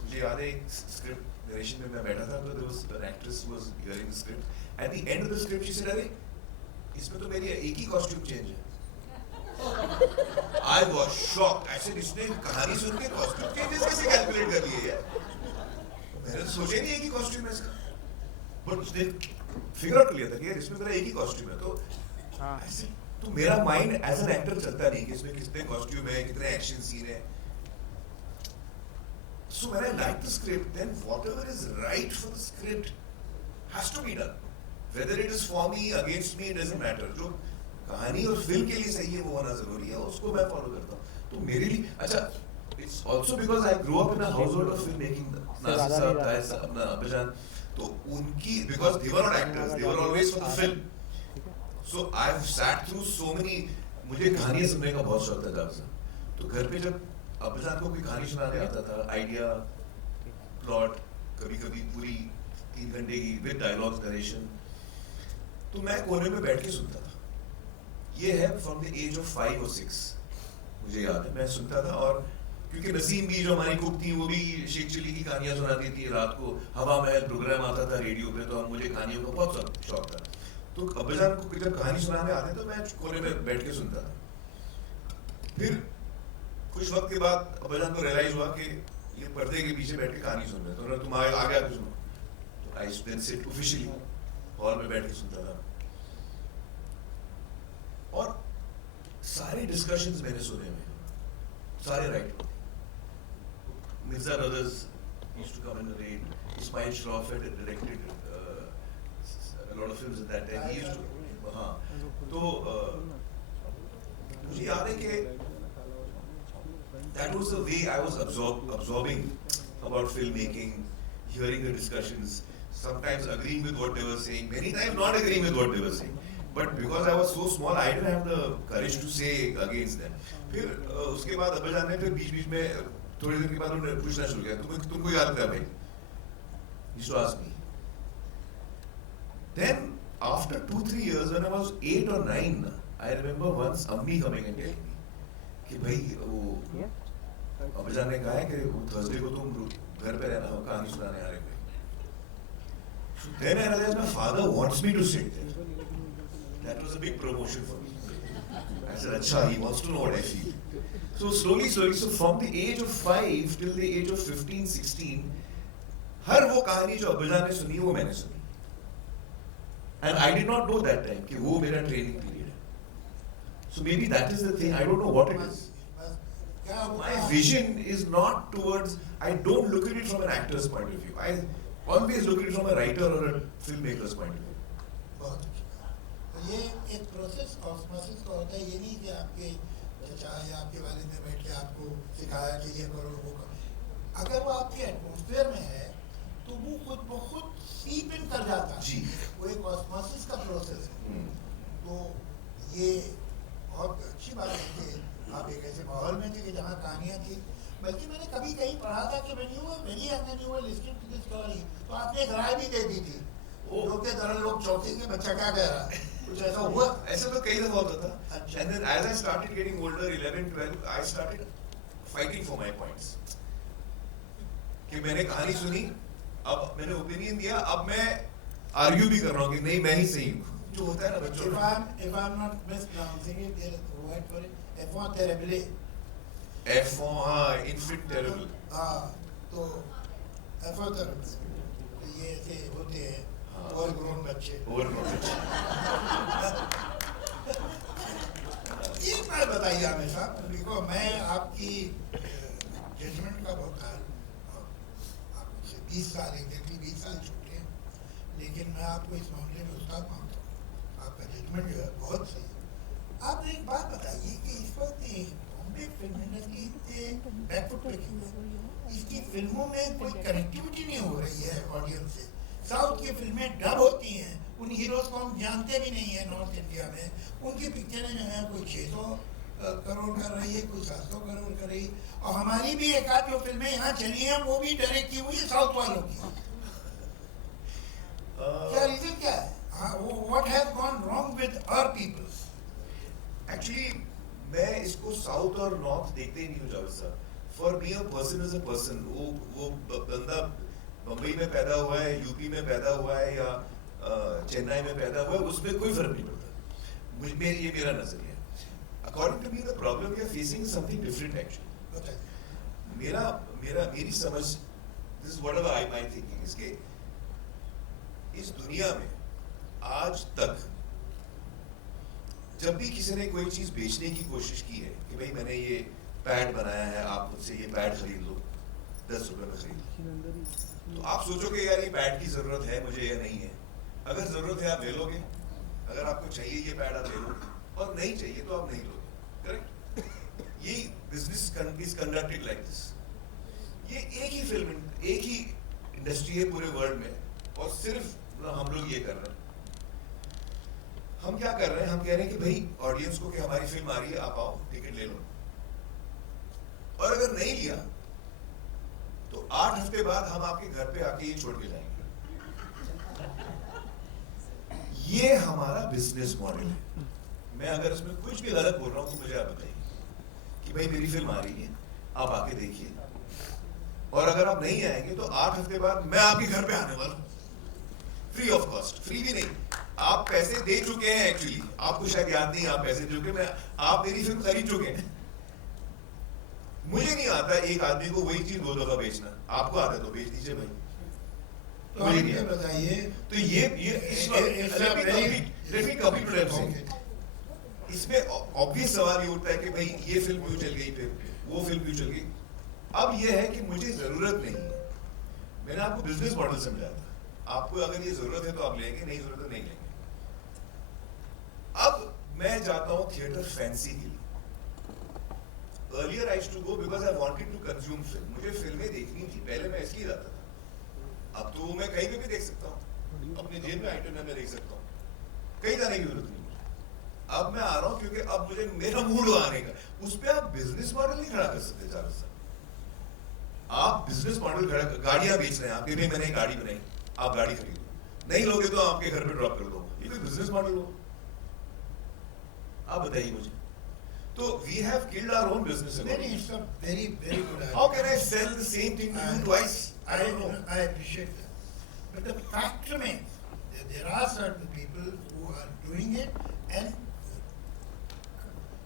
मुझे याद है एक स्क्रिप्ट नरेशन में मैं बैठा था, तो there was an actress who was hearing the script, at the end of the script she said, अरे इसमें तो मेरी एक ही कॉस्ट्यूम चेंज है। I was shocked. I said इसने कहानी सुन के कॉस्ट्यूम चेंजेस कैसे कैलकुलेट कर लिए यार, मैंने तो सोचा ही नहीं एक ही कॉस्ट्यूम है इसका, बट उसने फिगर आउट कर लिया था कि यार इसमें मेरा एक ही कॉस्ट्यूम है। तो ऐसे तो मेरा माइंड एज एन एक्टर चलता नहीं कि इसमें कितने कॉस्ट्यूम है, कितने एक्शन सीन है। So when I like the script, then whatever is right for the script has to be done. Whether it is for me, against me, it doesn't matter. जो कहानी और फिल्म के लिए सही है वो होना जरूरी है, उसको मैं फॉलो करता हूँ। तो मेरे लिए अच्छा, it's also because I grew up in a household of filmmaking. Nasir साहब, ताहिर साहब, अपना अब्बाजान, तो उनकी because they were not actors, they were always for the film. So I've sat through so many. मुझे कहानियाँ सुनने का बहुत शौक था जब से। तो घर पे जब अब्बाजान को कोई कहानी सुनाने आता था, आइडिया, प्लॉट, कभी-कभी पूरी 3 घंटे की विद डायलॉग्स, नरेशन, तो मैं कोने में बैठ के सुनता था। ये है फ्रॉम द एज ऑफ 5 और 6, मुझे याद है मैं सुनता था। और क्योंकि नसीम भी जो हमारी कुक थी, वो भी शेख चिल्ली की कहानियाँ सुनाती थी रात को, हवा महल प्रोग्राम आता था रेडियो पे, तो मुझे कहानियों का बहुत शौक था। तो अब्बाजान को जब कहानी सुनाने आते तो मैं कोने में बैठ के सुनता था। फिर कुछ वक्त के बाद अब्बाजान को रियलाइज हुआ कि ये पर्दे के पीछे बैठ के कहानी सुन रहे, तो उन्होंने तुम आगे आके सुनो। तो आई देन सिट ऑफिशियली हॉल में बैठ के सुनता था, और सारे डिस्कशंस मैंने सुने हुए, सारे writer, Mirza brothers used to come and narrate, Ismail Shroff had directed a lot of films at that time. He used to, हाँ, तो मुझे याद है कि that was the way I was absorbing about filmmaking, hearing the discussions, sometimes agreeing with what they were saying, many times not agreeing with what they were saying. But because I was so small, I didn't have the courage to say against them. फिर उसके बाद अब्बाजान ने फिर बीच बीच में थोड़ी देर के बाद उन्होंने पूछना शुरू किया तुमको याद था भाई used to ask me. Then after 2-3 years when I was 8 or 9, I remember once Ammi coming and telling me कि भाई वो अब्बाजान ने कहा है कि वो थर्सडे को तुम घर पे रहना हो कहानी सुनाने आ रहे हो. So then I realized my father wants me to sit there. That was a big promotion for me. I said, "Acha, he wants to know what I feel." So slowly, so from the age of 5 till the age of 15, 16, हर वो कहानी जो अब्बाजान ने सुनी वो मैंने सुनी. And I did not know that time कि वो मेरा training period है. So maybe that is the thing. I don't know what it is. क्या My vision is not towards. I don't look at it from an actor's point of view. I always look at it from a writer or a filmmaker's point of view. बहुत अच्छी बात. तो ये एक process osmosis का होता है. ये नहीं कि आपके चचा या आपके वालिद ने बैठ के आपको सिखाया कि ये करो वो करो. अगर वो आपके एटमॉस्फेयर में है तो वो खुद ब खुद सीप इन कर जाता है. जी. वो एक ऑस्मोसिस का प्रोसेस है. तो ये बहुत अच्छी बात है कि आप एक ऐसे माहौल में थे कि जहाँ कहानियाँ थी. बल्कि मैंने कभी कहीं पढ़ा था कि when you were very young and you were listening to this story, तो आपने एक राय भी दे दी थी. लोग के तरह लोग चौंकेंगे बच्चा क्या कह रहा है. कुछ ऐसा हुआ. ऐसे तो कई दफा होता था. अच्छा. And then as I started getting older, 11, 12, I started fighting for my points. कि मैंने कहानी सुनी, अब मैंने ओपिनियन दिया, अब मैं आर्ग्यू भी कर रहा हूँ कि नहीं मैं ही सही हूँ. जो होता है ना बच्चों If में. I'm not mispronouncing it, there is a word for it. Enfant terrible. Infant terrible. हाँ, तो enfant terrible. ये ऐसे होते हैं ओवरग्रोन बच्चे. एक बात बताइए हमें साहब, देखो मैं आपकी जजमेंट का बहुत ख्याल. आप मुझसे 20 साल एग्जैक्टली 20 साल छोटे हैं, लेकिन मैं आपको इस मामले में उस्ताद मानता हूँ. आपका जजमेंट जो है बहुत सही है. आप एक बात बताइए कि इस वक्त बॉम्बे फिल्म इंडस्ट्री बैकफुट पे क्यों है? इसकी फिल्मों में कोई कनेक्टिविटी नहीं हो रही है ऑडियंस से. साउथ की फिल्में डब होती हैं, उन हीरोज को हम जानते भी नहीं है. नॉर्थ इंडिया में उनकी पिक्चरें जो हैं कोई 600 करोड़ कर रही है, कोई 700 करोड़ कर रही है. और हमारी भी एक आध जो फिल्में यहाँ चली हैं वो भी डायरेक्ट की हुई है साउथ वालों की. क्या रीजन क्या है? What has gone wrong with our peoples? Actually, मैं इसको साउथ और नॉर्थ देखते ही नहीं हूँ जावेद साहब. For me, a person is a person. वो बंदा बम्बई में पैदा हुआ है, यूपी में पैदा हुआ है या चेन्नई में पैदा हुआ है, उसमें कोई फर्क नहीं पड़ता. ये मेरा नजरिया है. According to me, the problem we are facing is something different actually. मेरी समझ, this is whatever my thinking is कि इस दुनिया में आज तक जब भी किसी ने कोई चीज बेचने की कोशिश की है कि भाई मैंने ये पैड बनाया है, आप मुझसे ये पैड खरीद लो, 10 रुपए में खरीद लो, तो आप सोचोगे यार ये पैड की जरूरत है मुझे या नहीं है. अगर जरूरत है आप ले लोगे, अगर आपको चाहिए ये पैड आप ले लोगे, और नहीं चाहिए तो आप नहीं लोगे. करेक्ट. ये business is conducted like this. ये एक ही फिल्म, एक ही इंडस्ट्री है पूरे वर्ल्ड में, और सिर्फ हम लोग ये कर रहे हैं. हम क्या कर रहे हैं? हम कह रहे हैं कि भाई ऑडियंस को कि हमारी फिल्म आ रही है, आप आओ टिकट ले लो, और अगर नहीं लिया तो 8 हफ्ते बाद हम आपके घर पे आके ये छोड़ के जाएंगे. ये हमारा बिजनेस मॉडल है. मैं अगर इसमें कुछ भी गलत बोल रहा हूं तो मुझे आप बताइए कि भाई मेरी फिल्म आ रही है, आप आके देखिए, और अगर आप नहीं आएंगे तो 8 हफ्ते बाद मैं आपके घर पे आने वाला हूं, फ्री ऑफ कॉस्ट. फ्री भी नहीं, आप पैसे दे चुके हैं. एक्चुअली आपको शायद याद नहीं, आप पैसे दे चुके, आप मेरी फिल्म खरीद चुके हैं. मुझे नहीं आता एक आदमी को वही चीज 2 दफा बेचना. आपको आता है तो बेच दीजिए भाई. तो आप ये बताइए. तो ये इसमें ऑब्वियस सवाल ये उठता है कि भाई ये फिल्म क्यों चल गई, फिर वो फिल्म क्यों चल गई. अब ये है कि मुझे जरूरत नहीं है. मैंने आपको बिजनेस मॉडल समझाया था. आपको अगर ये जरूरत है तो आप लेंगे, नहीं जरूरत है नहीं लेंगे. अब मैं जाता हूँ थिएटर फैंसी के लिए. Earlier I used to go because I wanted to consume film. मुझे फिल्में देखनी थी, पहले मैं इसलिए जाता था. अब तो मैं कहीं पे भी देख सकता हूँ, अपने जेब में इंटरनेट में देख सकता हूँ, कहीं जाने की जरूरत नहीं. अब मैं आ रहा हूँ क्योंकि अब मुझे मेरा मूड आने का, उस पर आप बिजनेस मॉडल नहीं खड़ा कर सकते जावेद साहब। आप बिजनेस मॉडल खड़ा, गाड़ियां बेच रहे हैं आप, कि भाई मैंने गाड़ी बनाई, आप गाड़ी खरीदो, नहीं लोगे तो आपके घर पे ड्रॉप कर दो, ये कोई बिजनेस मॉडल हो? आप बताइए मुझे। तो we have killed our own business. It's a very, very good idea. How can I sell the same thing to you twice? I don't know. I appreciate that. But the fact remains that there are certain people who are doing it and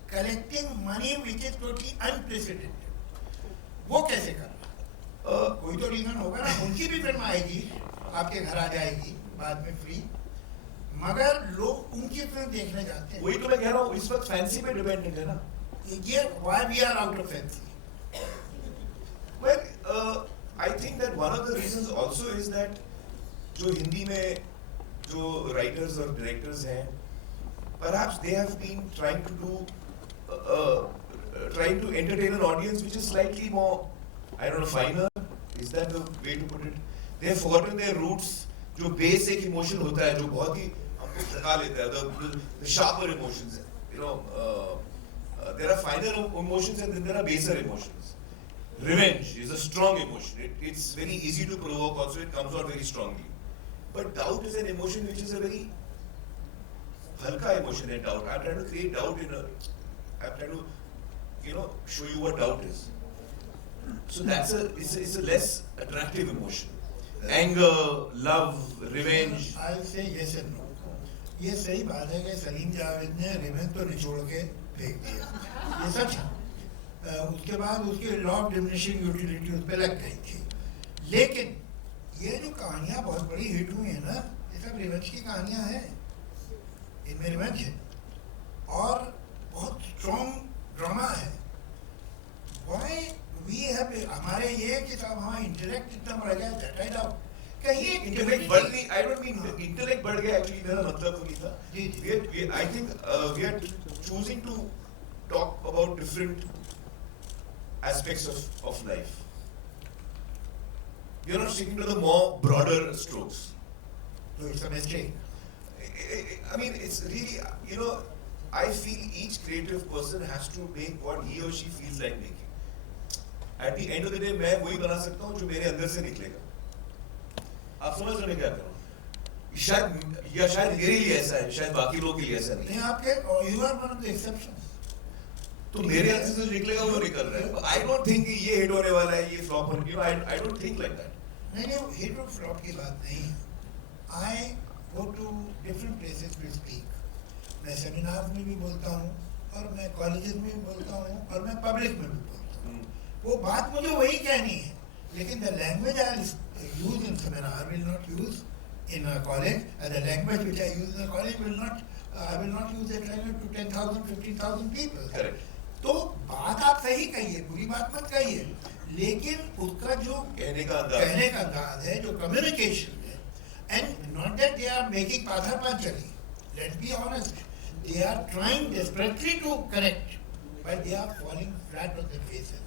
collecting money which is totally unprecedented. वो कैसे कर रहा? कोई तो reason होगा ना, उनकी भी फिल्म आएगी, आपके घर आ जाएगी बाद में फ्री, मगर लोग उनकी फिल्म देखने जाते हैं। वही तो मैं कह रहा हूँ, इस वक्त फैंसी पे डिपेंडेंट है ना। ये why we are out of fancy? Well, I think that one of the reasons also is that जो हिंदी में जो writers और directors हैं, perhaps they have been trying to entertain an audience which is slightly more, I don't know, finer. Is that the way to put it? They have forgotten their roots. जो basic emotion होता है, जो बहुत ही हमको थका लेता है, the sharper emotions, you know, there are finer emotions and then there are baser emotions. Revenge is a strong emotion. It's very easy to provoke. Also, it comes out very strongly. But doubt is an emotion which is a very halka emotion. And doubt, I'm trying to create doubt I'm trying to, you know, show you what doubt is. So it's a less attractive emotion. Anger, love, revenge. I'll say yes and no. ये सही बात है कि सलीम जावेद ने revenge तो निचोड़ के फेंक दिया, ये सच है। उसके बाद उसकी लॉ ऑफ डिमिनिशिंग यूटिलिटी उस पर लग गई थी, लेकिन ये जो कहानियाँ बहुत बड़ी हिट हुई हैं ना, ये सब रिवेंज की कहानियाँ हैं, इनमें रिवेंज है और बहुत स्ट्रॉन्ग ड्रामा है। Why we have, हमारे ये कि साहब हमारा इंटेलेक्ट इतना बढ़ गया, दैट आई डाउट। कहीं एक Intellect बढ़ गई, I don't mean intellect बढ़ गया, actually मेरा मतलब वो नहीं था। I think we are choosing to talk about different aspects of life. We are not sticking to the more broader strokes. So it's a mistake. I mean, it's really, you know, I feel each creative person has to make what he or she feels like making. At the end of the day, मैं वही बना सकता हूँ जो मेरे अंदर से निकलेगा। आप समझ रहे हैं क्या कर रहा हूँ? शायद मेरे लिए ऐसा है, शायद बाकी लोगों के लिए ऐसा नहीं। नहीं आपके, you are one of the exceptions. तो मेरे अंदर से जो निकलेगा वो निकल रहा है। I don't think कि ये हिट होने वाला है, ये फ्लॉप होने, you know, I don't think like that. नहीं, हिट और फ्लॉप की बात नहीं है। I go to different places to speak. मैं सेमिनार में भी बोलता हूँ और मैं कॉलेजेस में भी बोलता हूँ और मैं पब्लिक में भी बोलता हूँ। वो बात मुझे वही कहनी है, लेकिन the language I use in seminar will not use in a college, and the language which I use in a college will not, I will not use that language to 10,000, 15,000 people. Correct. तो बात आप सही कहिए, बुरी बात मत कहिए, लेकिन उसका जो कहने का अंदाज है, जो कम्युनिकेशन है, and not that they are making पाथर Panchli, let's be honest, they are trying desperately to correct, but they are falling flat on their faces.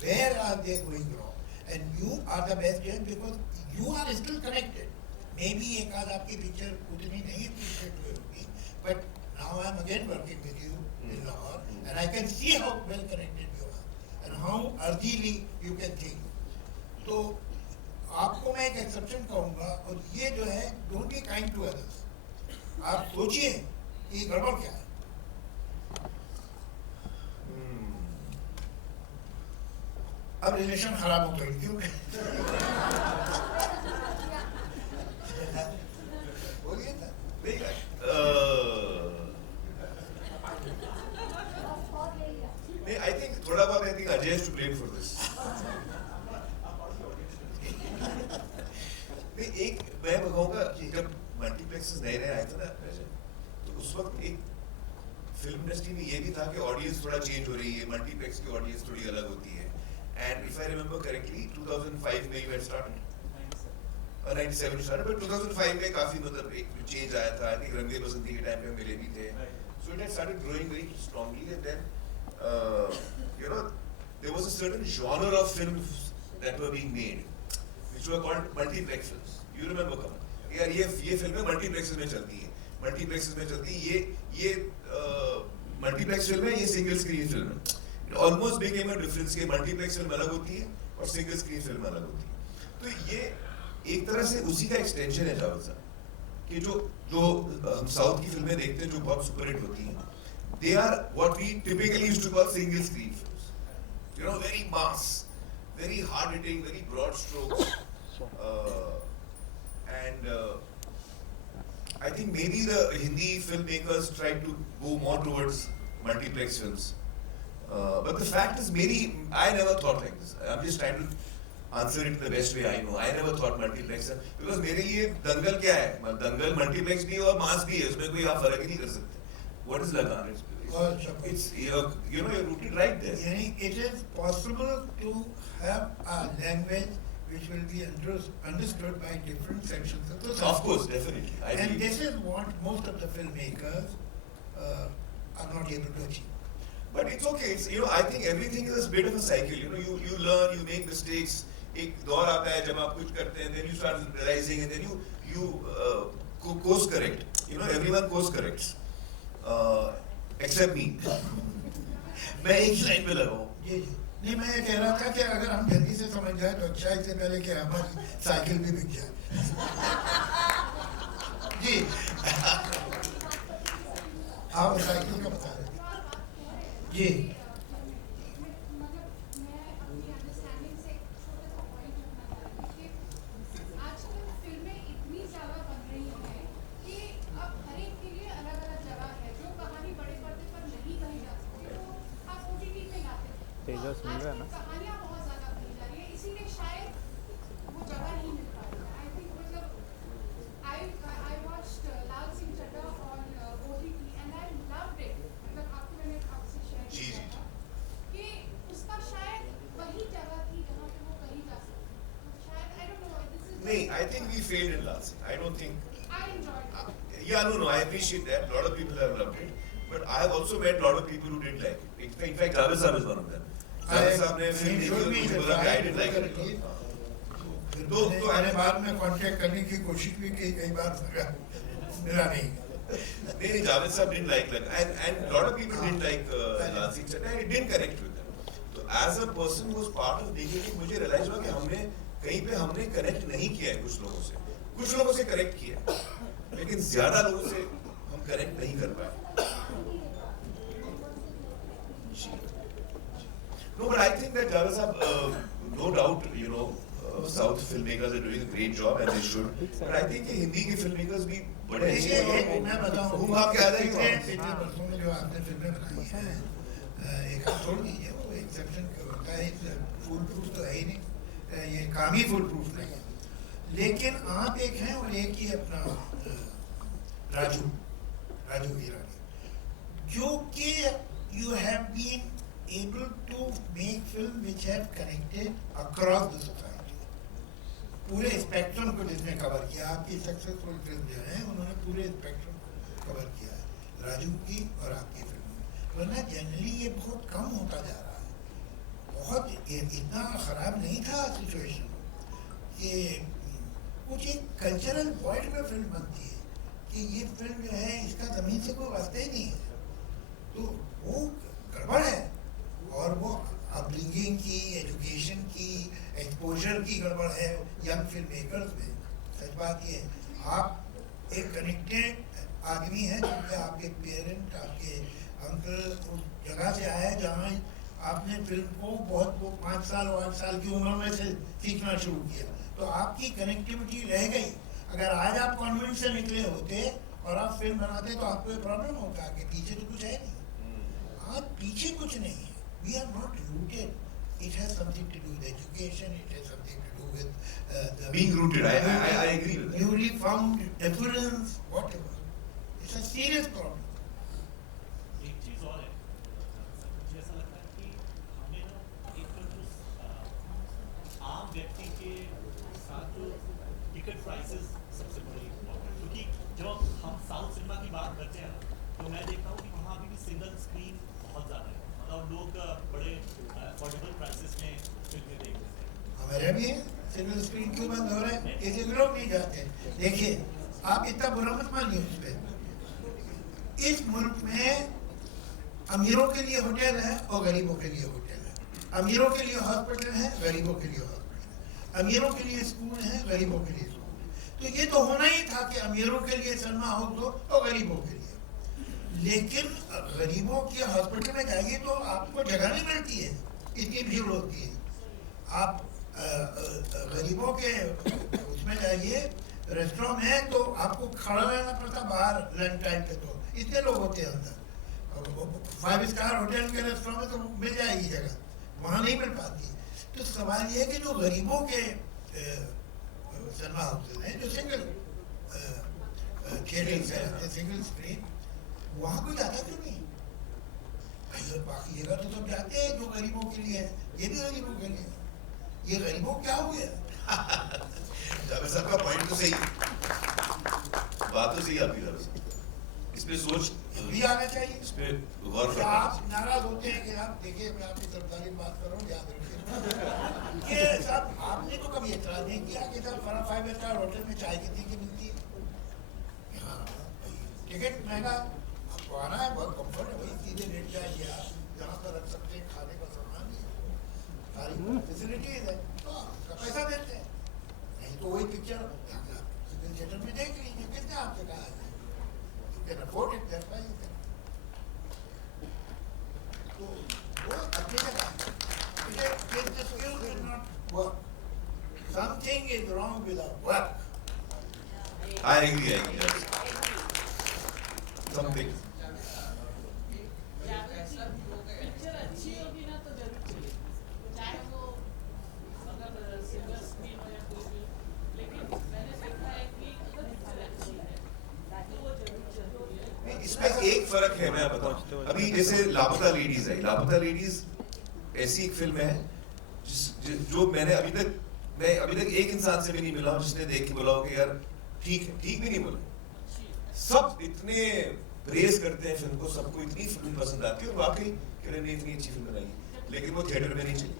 Where are they going wrong? And you are the best judge because you are still connected. Maybe एक आध आपकी picture उतनी नहीं appreciate हुई होगी, but now I am again working with you in Lahore, and I can see how well connected you are and how earthily you can think. तो आपको मैं एक exception कहूँगा, और ये जो है don't be kind to others. आप सोचिए कि गड़बड़ क्या है। अब रिलेशन खराब हो गई क्यों? बोलिए ना। नहीं, I think थोड़ा बहुत I think Ajay is to blame for this. नहीं, एक मैं बताऊंगा कि जब मल्टीप्लेक्सेस नए आए थे ना, तो उस वक्त एक फिल्म इंडस्ट्री में ये भी था कि ऑडियंस थोड़ा चेंज हो रही है, मल्टीप्लेक्स की ऑडियंस थोड़ी अलग होती है। And if I remember correctly, 2005 में you had started, 97 started, but 2005 में काफी मतलब एक change आया था। I think रंगे बसंती के टाइम पे मिले भी थे। So it had started growing very strongly, and then you know there was a certain genre of films that were being made, which were called multiplex films. You remember, Kamal? यार ये फिल्में multiplexes में चलती हैं। Multiplexes में चलती है। ये मल्टीप्लेक्स फिल्म है, ये सिंगल स्क्रीन फिल्म है। ऑलमोस्ट बिकेम अ डिफरेंस कि मल्टीप्लेक्स फिल्म अलग होती है और सिंगल स्क्रीन फिल्म अलग होती है। तो ये एक तरह से उसी का एक्सटेंशन है जावेद साहब, कि जो हम साउथ की फिल्में देखते हैं जो बहुत सुपरहिट होती हैं, they are what we typically used to call single screen films. You know, very mass, very hard hitting, very broad strokes. And I think maybe the Hindi filmmakers tried to go more towards multiplex films. But the fact is, I never thought like this. I'm just trying to answer it the best way I know. I never thought multiplex, because मेरे लिए दंगल क्या है? दंगल multiplex भी है और मास भी है, उसमें कोई आप फर्क ही नहीं कर सकते. What is Lagan? It's you're rooted right there. यानी it is possible to have a language which will be understood by different sections of the society. Of course, definitely. I And believe. this is what most of the filmmakers are not able to achieve. But it's okay. It's, I think everything is a bit of a cycle. You learn, you make mistakes. एक दौर आता है जब आप कुछ करते हैं, then you start realizing, and then you course correct. Everyone course corrects, except me. मैं एक ही लाइन पे लगा हूँ. जी जी नहीं, मैं ये कह रहा था कि अगर हम जल्दी से समझ जाए तो अच्छा, इससे पहले कि हमारी साइकिल भी बिक जाए. जी आप साइकिल का बता रहे जी. तेजा सुन रहा है ना? कहानियाँ बहुत ज़्यादा बनी जा रही है, इसीलिए शायद वो जगह नहीं मिल पा रही है. आई थिंक मतलब I watched Laal Singh Chaddha on OTT and I loved it. मतलब आपको मैंने आपसे शेयर जी, किया जी. था कि उसका शायद वही जगह थी जहाँ पे वो कही जा सकती. तो शायद आई डोंट नो, दिस इज नहीं, I think we failed in Lal Singh. I don't think. I enjoyed it. Yeah, no, I appreciate that. A lot of people have loved it, but I have also met a lot of people who didn't like it. In fact, Javed Saab is one of them. Javed Saab ने film देखी और मुझे बोला कि I didn't like it. तो मैंने बाद में कांटेक्ट करने की कोशिश भी की कई बार, मिला नहीं. नहीं, Javed Saab didn't like it, and a lot of people didn't like Lal Singh Chaddha, and it didn't connect with them. So as a person who was part of making it, मुझे realize हुआ कि हमने कहीं पे हमने connect नहीं किया है कुछ लोगों से connect किया है, लेकिन ज्यादा लोगों से हम connect नहीं कर पाए. No, but I think that Javed Saab, no doubt, South filmmakers are doing a great job and they should. But I think कि हिंदी के filmmakers भी बड़े अच्छे हैं. मैं बताऊं, घूम भाग के आ जाएंगे पिछले वर्षों में जो आपने फिल्में बनाई हैं, एक आप छोड़ दीजिए, वो एक्सेप्शन होता है, फुल प्रूफ तो है ही नहीं, ये काम ही फुल प्रूफ नहीं है. लेकिन आप एक हैं और एक ही अपना राजू हीरानी, जो कि you have been able to make film which have connected across the society. पूरे स्पेक्ट्रम को जिसने कवर किया, आपकी सक्सेसफुल फिल्म जो है उन्होंने पूरे स्पेक्ट्रम को कवर किया है, राजू की और आपकी फिल्म में. वरना जनरली ये बहुत कम होता जा रहा है. बहुत इतना खराब नहीं था सिचुएशन कि कुछ एक कल्चरल पॉइंट में फिल्म बनती है कि ये फिल्म जो है इसका जमीन से कोई वास्ता ही नहीं है, तो वो गड़बड़ है. और वो अपब्रिंगिंग की, एजुकेशन की, एक्सपोजर की गड़बड़ है यंग फिल्म मेकर्स में. सच बात ये है, आप एक कनेक्टेड आदमी हैं क्योंकि आपके पेरेंट, आपके अंकल उस जगह से आए जहाँ आपने फिल्म को वो 5 साल और 8 साल की उम्र में से सीखना शुरू किया, तो आपकी कनेक्टिविटी रह गई. अगर आज आप कॉन्वेंट से निकले होते और आप फिल्म बनाते तो आपको ये प्रॉब्लम होता कि पीछे तो कुछ है नहीं. आज पीछे कुछ नहीं है. We are not rooted. It has something to do with education. It has something to do with being rooted. I agree with that. Newly found affluence, whatever. It's a serious problem. एक चीज और है, मुझे ऐसा लगता है कि हमें ना एक जो आम व्यक्ति के साथ जो टिकट प्राइसेस सबसे बड़ी इम्पोर्टेंट, क्योंकि जब हम साउथ सिनेमा की बात करते हैं तो मैं देखता हूँ कि वहाँ अभी भी सिंगल स्क्रीन बहुत ज़्यादा है. मतलब लोग बड़े अफोर्डेबल प्राइसेस में फिल्में देखते हैं. हमारे भी है, सिंगल स्क्रीन क्यों बंद हो रहा है? इसलिए लोग नहीं जाते. देखिए, आप इतना बुरा मत मानिए उस पर. इस मुल्क में अमीरों के लिए होटल है और गरीबों के लिए होटल है। अमीरों के लिए हॉस्पिटल है, गरीबों के लिए हॉस्पिटल है। अमीरों के लिए स्कूल है, गरीबों के लिए स्कूल है। तो ये तो होना ही था कि अमीरों के लिए सिनेमा हाउस हो और गरीबों के लिए। लेकिन गरीबों के हॉस्पिटल में जाइए तो आपको जगह नहीं मिलती है, इतनी भीड़ होती है। आप गरीबों के उसमें जाइए, रेस्टोरेंट में तो आपको खड़ा रहना पड़ता बाहर लंच टाइम पे, तो इतने लोग होते हैं अंदर। 5 स्टार होटल के रेस्टोरेंट में तो मिल जाएगी जगह, वहाँ नहीं मिल पाती। तो सवाल ये है कि जो गरीबों के सिनेमा हाउसेज हैं, जो सिंगल थिएटर्स हैं, सिंगल स्क्रीन, वहाँ कोई जाता क्यों नहीं? बाकी जगह तो सब जाते हैं जो गरीबों के लिए है, ये भी गरीबों के लिए है। ये गरीबों क्या हो गया? जावेद साहब का पॉइंट तो सही, बात तो सही आपकी तरफ से। इस पे सोच भी आना चाहिए, इस पे गौर क्या करना आप चाहिए। नाराज होते हैं कि आप देखिए, मैं आपकी तरफदारी में बात कर रहा हूँ, याद रखिए ये साहब आपने तो कभी एतराज नहीं किया कि साहब 5 स्टार होटल में चाय कितनी की मिलती है? हाँ, टिकट महंगा, आपको आना है, बहुत कम्फर्ट है भाई, सीधे लेट जाइए आप, जहाँ पर रख सकते हैं खाने का सामान है, सारी फैसिलिटीज है, तो आपका पैसा देते हैं। नहीं तो वही पिक्चर सिविल थिएटर में देख लीजिए, कितने आपसे कहा है, you can afford it, that's why you can. तो वो अपनी जगह है। If the skill will not work, something is wrong with our work. I agree. Something. Picture अच्छी होगी ना तो जरूर चलेगी, चाहे वो अगर सिल्वर स्क्रीन हो या कोई भी, लेकिन मैंने देखा है कि अगर पिक्चर अच्छी है तो वो जरूर चलती है। इसमें एक फर्क है, मैं बताऊं। अभी जैसे लापता लेडीज है, लापता लेडीज ऐसी एक फिल्म है जो मैं अभी तक एक इंसान से भी नहीं मिला जिसने देख के बोला हो कि यार ठीक भी नहीं बोला। सब इतने प्रेज करते हैं फिल्म को, सबको इतनी फिल्म पसंद आती है और वाकई किरण ने इतनी अच्छी फिल्म बनाई है, लेकिन वो थिएटर में नहीं चली।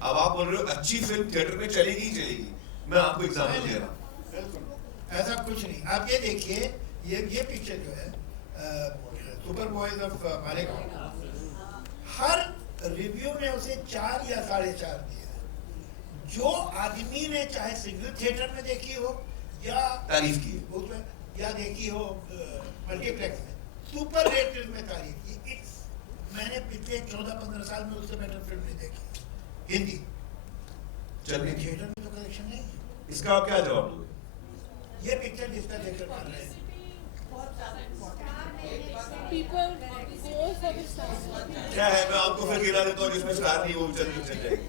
अब आप बोल रहे हो अच्छी फिल्म थिएटर में चलेगी ही चलेगी, मैं आपको एग्जाम्पल दे रहा हूँ। बिल्कुल ऐसा कुछ नहीं। आप ये देखिए, ये पिक्चर जो है super boys of Malegaon, her review में उसे 4 या 4.5 दिया। जो आदमी ने चाहे सिंगल थिएटर में देखी हो या तारीफ की उसमें या देखी हो मल्टीप्लेक्स में, सुपर रेटेड में तारीफ की। मैंने पिछले 14-15 साल में उससे बेटर फिल्म नहीं देखी हिंदी। चलिए थिएटर में तो कलेक्शन नहीं है। इसका आप क्या जवाब दोगे? ये पिक्चर जिसका थिएटर कर रहे हैं, People go for the stars. क्या है, मैं आपको फिर गिरा देता हूँ जिसमें स्टार नहीं वो चल जाएगी,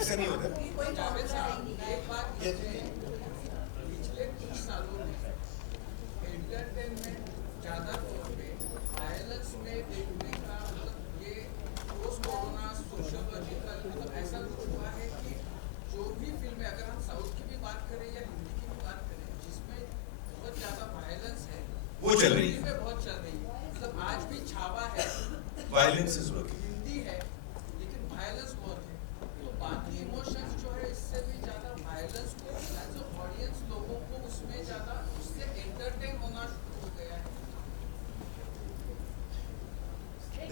ऐसा नहीं होता। पिछले 30 सालों में एंटरटेनमेंट ज़्यादा तौर पे वायलेंस में देखने का मतलब ये पोस्ट कोरोना सोशियोलॉजिकल मतलब ऐसा कुछ हुआ है कि जो भी फिल्में, अगर हम साउथ की भी बात करें या हिंदी की भी बात करें, जिसमें बहुत ज़्यादा वायलेंस है वो चल रही है, फिल्में बहुत चल रही है। मतलब आज भी छावा है, वायलेंस इज वर्किंग। हिंदी है लेकिन वायलेंस बहुत है। तो बाकी इमोशंस जो है इससे भी ज़्यादा वायलेंस को एज अ ऑडियंस लोगों को उसमें ज़्यादा उससे एंटरटेन होना शुरू हो गया है।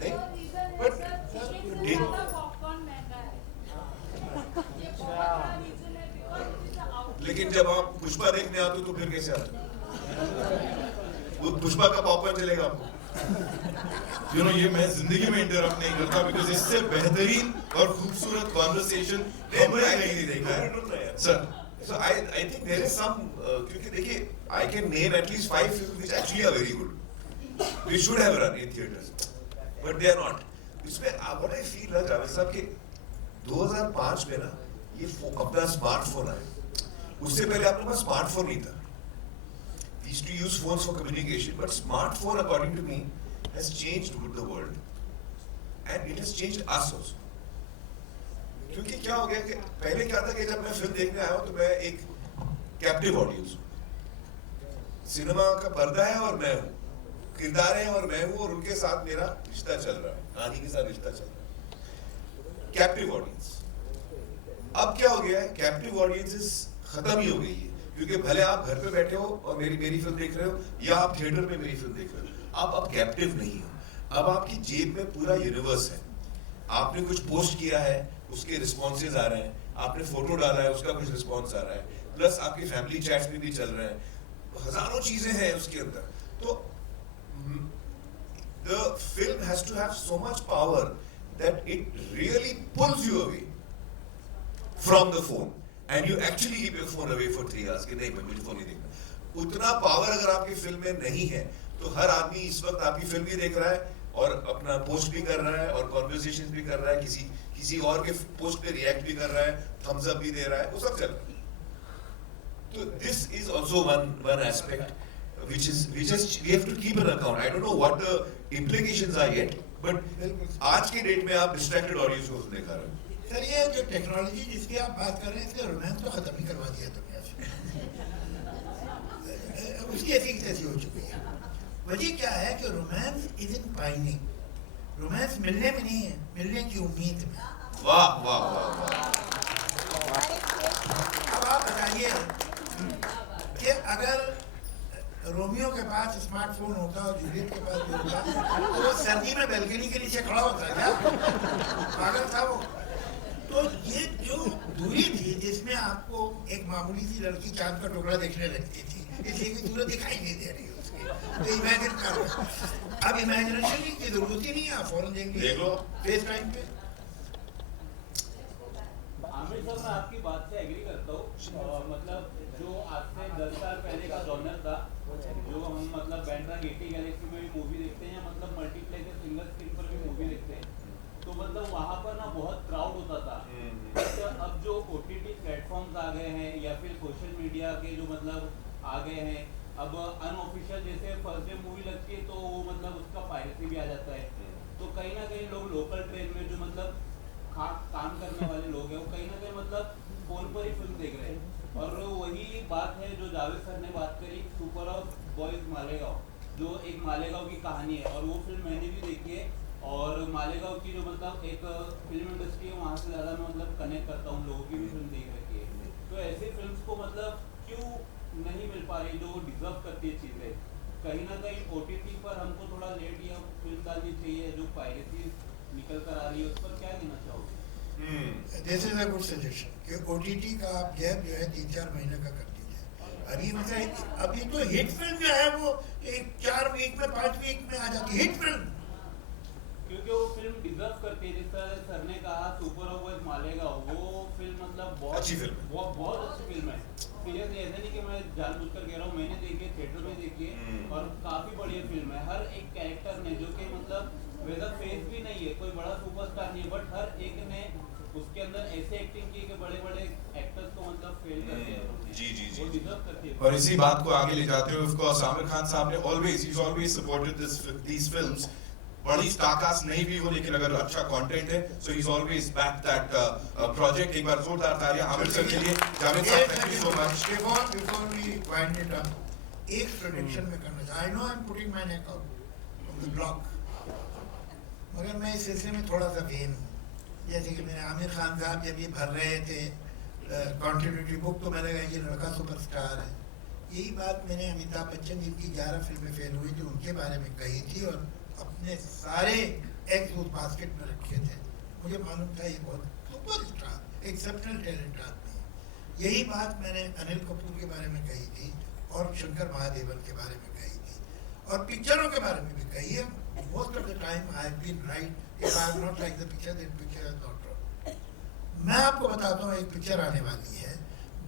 एक और रीजन है But- सर, टिकट से ज़्यादा पॉपकॉर्न महंगा है। ये बहुत बड़ा रीजन है, बिकॉज़ इट इज आउट। लेकिन जब आप पुष्पा देखने आते हो तो फिर कैसे आते हो? वो पुष्पा का पॉपकॉर्न चलेगा आपको? ये मैं जिंदगी में इंटरप्ट नहीं करता, बिकॉज इससे बेहतरीन और खूबसूरत कॉन्वर्सेशन हमने नहीं देखा है sir. So I think there is some क्योंकि देखिए I can name at least 5 films which actually are very good. We should have run in theaters, but they are not. इसमें what I feel है जावेद साहब कि 2005 में ना ये अपना स्मार्टफोन आया, उससे पहले अपने पास स्मार्टफोन नहीं था। We used to use phones for communication, but smartphone according to me has changed the world and it has changed us also. क्योंकि क्या हो गया कि पहले क्या था कि जब मैं फिल्म देखने आया हूं तो मैं एक कैप्टिव ऑडियंस हूं, सिनेमा का पर्दा है और मैं हूं, किरदार है और मैं हूं और उनके साथ मेरा रिश्ता चल रहा है, कहानी के साथ रिश्ता चल रहा है, कैप्टिव ऑडियंस। अब क्या हो गया है, कैप्टिव ऑडियंसेस खत्म ही हो गई है। क्योंकि भले आप घर पे बैठे हो और मेरी फिल्म देख रहे हो या आप थिएटर में मेरी फिल्म देख रहे हो, आप अब कैप्टिव नहीं हो। अब आपकी जेब में पूरा यूनिवर्स है। आपने कुछ पोस्ट किया है, उसके रिस्पॉन्सेज आ रहे हैं, आपने फोटो डाला है, उसका कुछ रिस्पॉन्स आ रहा है, प्लस आपके फैमिली चैट्स में भी चल रहे हैं, हजारों चीजें हैं उसके अंदर। तो the film has to have so much power that it really pulls you away from the phone and you actually keep your phone away for 3 hours कि नहीं मैं मुझे फोन नहीं देखना। उतना पावर अगर आपकी फिल्म में नहीं है तो हर आदमी इस वक्त आपकी फिल्म भी देख रहा है और अपना पोस्ट भी कर रहा है और कॉन्वर्सेशन भी कर रहा है, किसी और के पोस्ट पे रिएक्ट भी कर रहा है, थम्स अप भी दे रहा है, वो सब चल रहा है। तो this is also one aspect which is we have to keep an account. I don't know what the implications are yet, but आज के डेट में आप distracted audience को दिखा रहे हो। सर ये जो टेक्नोलॉजी जिसकी आप बात कर रहे हैं इसका रोमांस तो खत्म ही करवा दिया दुनिया से। उसकी ऐसी तैसी हो चुकी है। वजह क्या है कि romance is in finding, romance मिलने में नहीं है, मिलने की उम्मीद में। वाह वाह वाह वाह। अब आप बताइए कि अगर रोमियो के पास स्मार्टफोन होता और जूलियट के पास भी होता तो वो सर्दी में बैल्कनी के नीचे खड़ा होता क्या? पागल था वो। तो ये जो दूरी थी जिसमें आपको एक मामूली सी लड़की चांद का टुकड़ा देखने लगती थी, इसलिए कि सूरज दिखाई नहीं दे रही उसकी, तो इमेजिन कर। अब इमेजिनेशन की जरूरत ही नहीं है, आप फौरन देख लो फेस टाइम पे। आमिर साहब मैं आपकी बात से एग्री करता हूँ। मतलब जो आज से 10 साल पहले का जॉनर था, जो हम मतलब बैंड्रा गेटी गैलेक्सी में भी मूवी देखते हैं या मतलब मल्टीप्लेक्स या सिंगल स्क्रीन पर भी मूवी देखते हैं, तो मतलब वहाँ पर ना बहुत क्राउड होता था। बट अब जो OTT प्लेटफॉर्म्स आ गए हैं या फिर सोशल मीडिया के जो मतलब आ गए हैं, अब अनऑफिशियल जैसे फर्स्ट डे मूवी लगती है तो वो मतलब उसका पायरेसी भी आ जाता है। तो कहीं ना कहीं लोग लोकल ट्रेन में जो मतलब काम करने वाले लोग हैं वो कहीं ना कहीं मतलब फोन पर ही फिल्म देख रहे हैं। और वही बात है जो जावेद सर ने बात करी सुपर ऑफ बॉयज मालेगांव, जो एक मालेगांव की कहानी है, और वो फिल्म मैंने भी देखी है। और मालेगांव की जो मतलब एक फिल्म इंडस्ट्री है वहाँ से ज़्यादा मैं मतलब कनेक्ट करता हूँ, लोगों की भी फिल्म देख रखी है। तो ऐसी फिल्म्स को मतलब क्यों नहीं मिल पा रही जो डिजर्व करती है चीज़ें? कहीं ना कहीं OTT पर हमको थोड़ा लेट या फिल्म डालनी चाहिए, जो पायरेसी निकल कर आ रही है उस पर क्या कहना चाहोगे? This is a good suggestion कि OTT का आप गैप जो है 3-4 महीने का कर दीजिए। अभी मतलब अभी तो हिट फिल्म जो है वो 4 वीक में 5 वीक में आ जाती है हिट फिल्म, क्योंकि वो फिल्म डिजर्व करती है। जिस तरह सर ने कहा सुपर ऑफ बॉयज मालेगांव, वो फिल्म मतलब बहुत अच्छी फिल्म है, बहुत अच्छी फिल्म है। सीरियसली ऐसा नहीं कि मैं जानबूझकर कह रहा हूँ, मैंने देखी है, थिएटर में देखी है और काफी बढ़िया फिल्म है। हर एक कैरेक्टर ने जो कि मतलब वैसा फेस भी नहीं है, कोई बड़ा सुपरस्टार नहीं है, बट हर एक ने उसके अंदर ऐसे एक्टिंग की कि बड़े बड़े एक्टर्स को मतलब फेल कर दिया। जी जी वो जी। डिजर्व करती है। और इसी बात को आगे ले जाते हुए ऑफ कोर्स आमिर खान साहब ने ऑलवेज सपोर्टेड these films। बड़ी स्टारकास्ट नहीं भी हो लेकिन अगर अच्छा कंटेंट है so he is always back that project. एक बार जोरदार तालियां आमिर सर के लिए। जावेद साहब thank you so much. Before we wind it up, एक प्रोडिक्शन में करना चाहिए। I know I'm putting my neck out of the block, मगर मैं इस सिलसिले में थोड़ा सा वेन हूँ। जैसे कि मेरे आमिर खान साहब जब ये भर रहे थे कॉन्टिन्यूटी बुक, तो मैंने कहा ये लड़का सुपरस्टार है। यही बात मैंने अमिताभ बच्चन जिनकी 11 फिल्में फेल हुई थी उनके बारे में कही थी और अपने सारे एग्स उस बास्केट में रखे थे। मुझे मालूम था ये बहुत सुपरस्टार एक्सेप्शनल टैलेंट आदमी है। यही बात मैंने अनिल कपूर के बारे में कही थी और शंकर महादेवन के बारे में कही थी और पिक्चरों के बारे में भी कही है। Most of the time I have been right. If I have not like the picture then picture is not wrong. मैं आपको बताता हूँ एक पिक्चर आने वाली है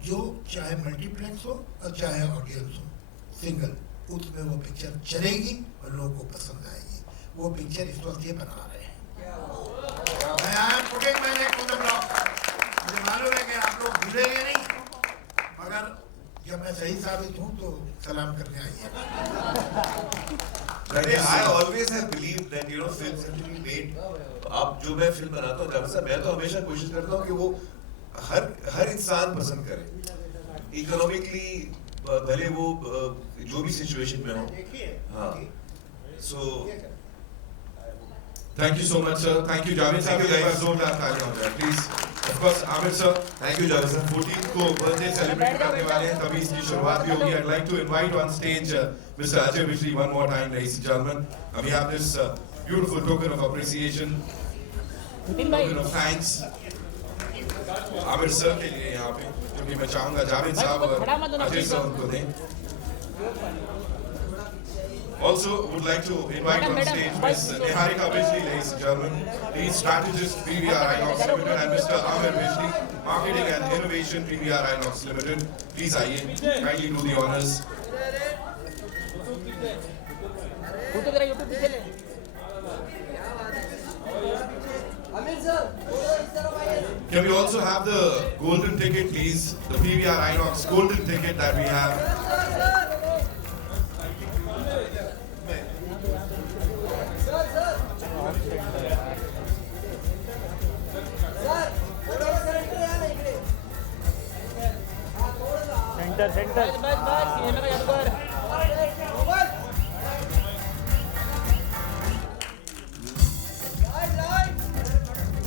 जो चाहे मल्टीप्लेक्स हो और चाहे ऑडियंस हो सिंगल, उसमें वो पिक्चर चलेगी और लोगों को पसंद आएगी। वो पिक्चर इस वक्त ये बना रहे हैं। मैं आज putting my neck on the block. मुझे मालूम है कि आप लोग भूलेंगे नहीं, मगर जब मैं सही साबित हूँ तो सलाम करने आइए। I always have believed that you know films have to be made। अब जो मैं फिल्म बनाता हूँ जावेद साहब, मैं तो हमेशा कोशिश करता हूँ कि वो हर इंसान पसंद करे, इकोनॉमिकली भले वो जो भी सिचुएशन में हो। हाँ, सो Thank you so much, sir. Thank you, Javed sir. एक बार जोरदार तालियां हो जाए, please. Of course, Amir sir. Thank you, Javed sir. 14th को birthday celebrate करने वाले हैं, तभी इसकी शुरुआत भी होगी. I'd like to invite on stage Mr. Ajay Bijli one more time, ladies and gentlemen. And we have this beautiful token of appreciation, token of thanks. Amir sir के लिए यहाँ पे, क्योंकि मैं चाहूँगा जावेद साहब और अजय sir उनको दें. Also, would like to invite on stage Ms. Niharika Bijli, ladies and gentlemen, lead strategist PVR Inox Limited, and Mr. Amir Bijli, marketing and innovation PVR Inox Limited. Please आइए, kindly do the honors. Can we also have the golden ticket, please? The PVR Inox golden ticket that we have.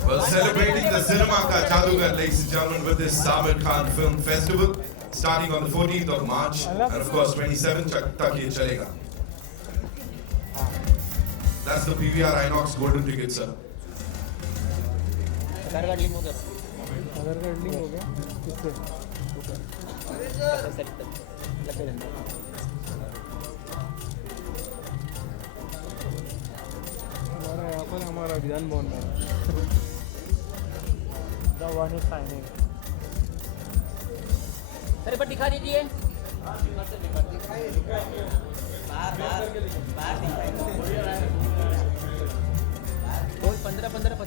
Well, celebrating the cinema ka jadugar, ladies and gentlemen, with this Samir Khan Film Festival, starting on the 14th of March, and of course 27th tak ye chalega. That's the PVR Inox golden ticket, sir. हमारा विधान भवन में sir पर दिखा दीजिए रोज 15-15-25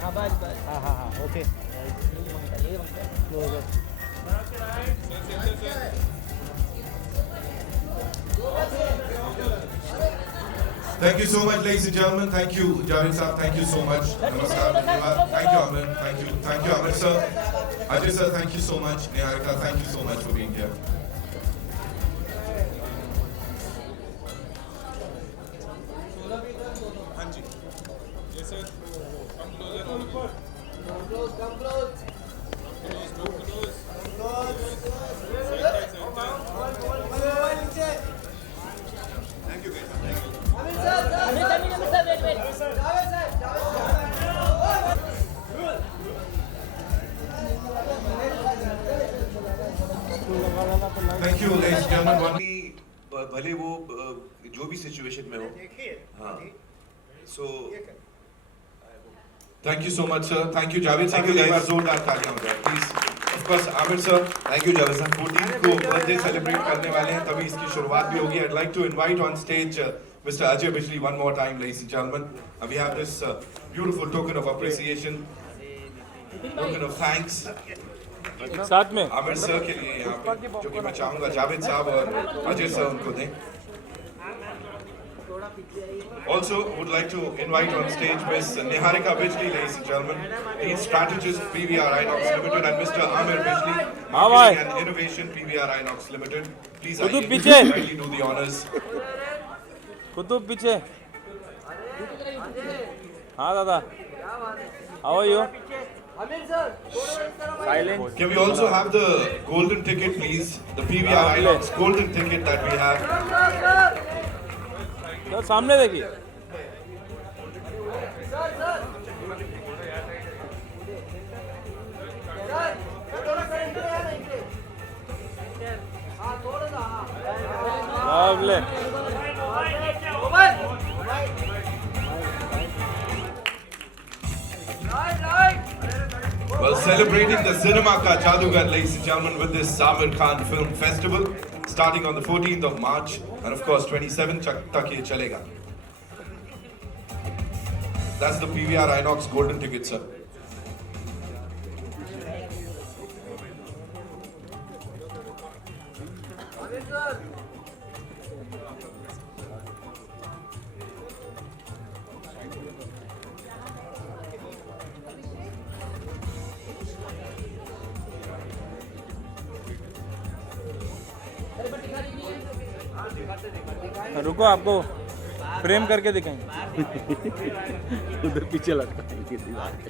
हाँ बस बस हाँ okay ये Thank you so much, ladies and gentlemen. Thank you, Javed sir. Thank you so much. Namaskar. Thank you, Amir. Thank you, Amir sir. Ajay sir, thank you so much. Niharika, thank you so much for being here. Thank you, ladies and gentlemen. भले वो जो भी situation में हो, हाँ, so Thank you so much, sir. Thank you, Javed sir. Thank you, guys. एक बार जोरदार तालियां हो जाए, please. Of course, Amir sir. thank you, Javed sir. 14th को birthday celebrate करने वाले हैं, तभी इसकी शुरुआत भी होगी. I'd like to invite on stage Mr. Ajay Bijli one more time, ladies and gentlemen. And we have this beautiful token of appreciation, token of thanks. साथ में आमिर सर के लिए यहाँ पे, जो कि मैं चाहूँगा जावेद साहब और अजय सर उनको दें. Also, would like to invite on stage Ms. Niharika Bijli, ladies and gentlemen, lead strategist PVR Inox Limited, and Mr. Amir Bijli, marketing and innovation PVR Inox Limited. Please kindly do the honors. Qutub पीछे हाँ दादा how are you silent Can we also have the golden ticket, please? The PVR Inox golden ticket that we have. तो सामने देखिए lovely Well, celebrating the cinema ka jadugar, ladies and gentlemen, with this Samir Khan Film Festival, starting on the 14th of March, and of course 27th tak ye chalega. That's the PVR Inox golden ticket, sir. रुको, आपको frame करके दिखाएंगे। उधर पीछे लटकाएंगे दीवार पे।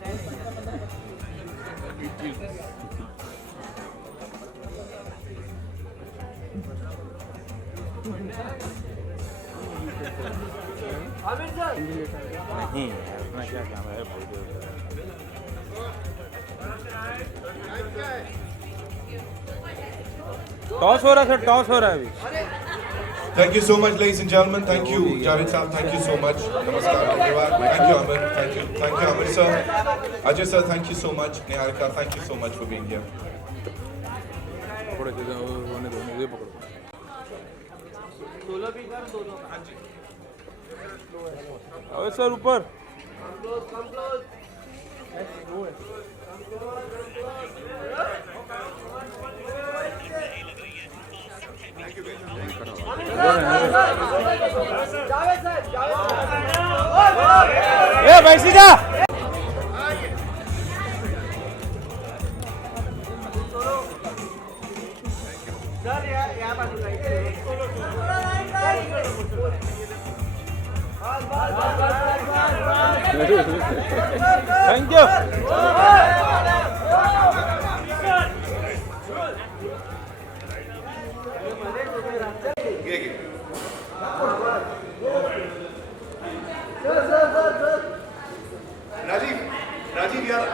नहीं, अपना क्या काम है, बोल दो। टॉस हो रहा है सर, टॉस हो रहा है अभी। Thank you so much, ladies and gentlemen. Thank you, Javed Saab. Thank you so much. Namaskar, everyone. Thank you, Amir. Thank you, Amir sir. Ajay sir, thank you so much. Niharika, thank you so much for being here. थोड़े से होने दो, ये पकड़ो। अबे sir ऊपर। ए बैठ जा। Thank you. Rajiv, यार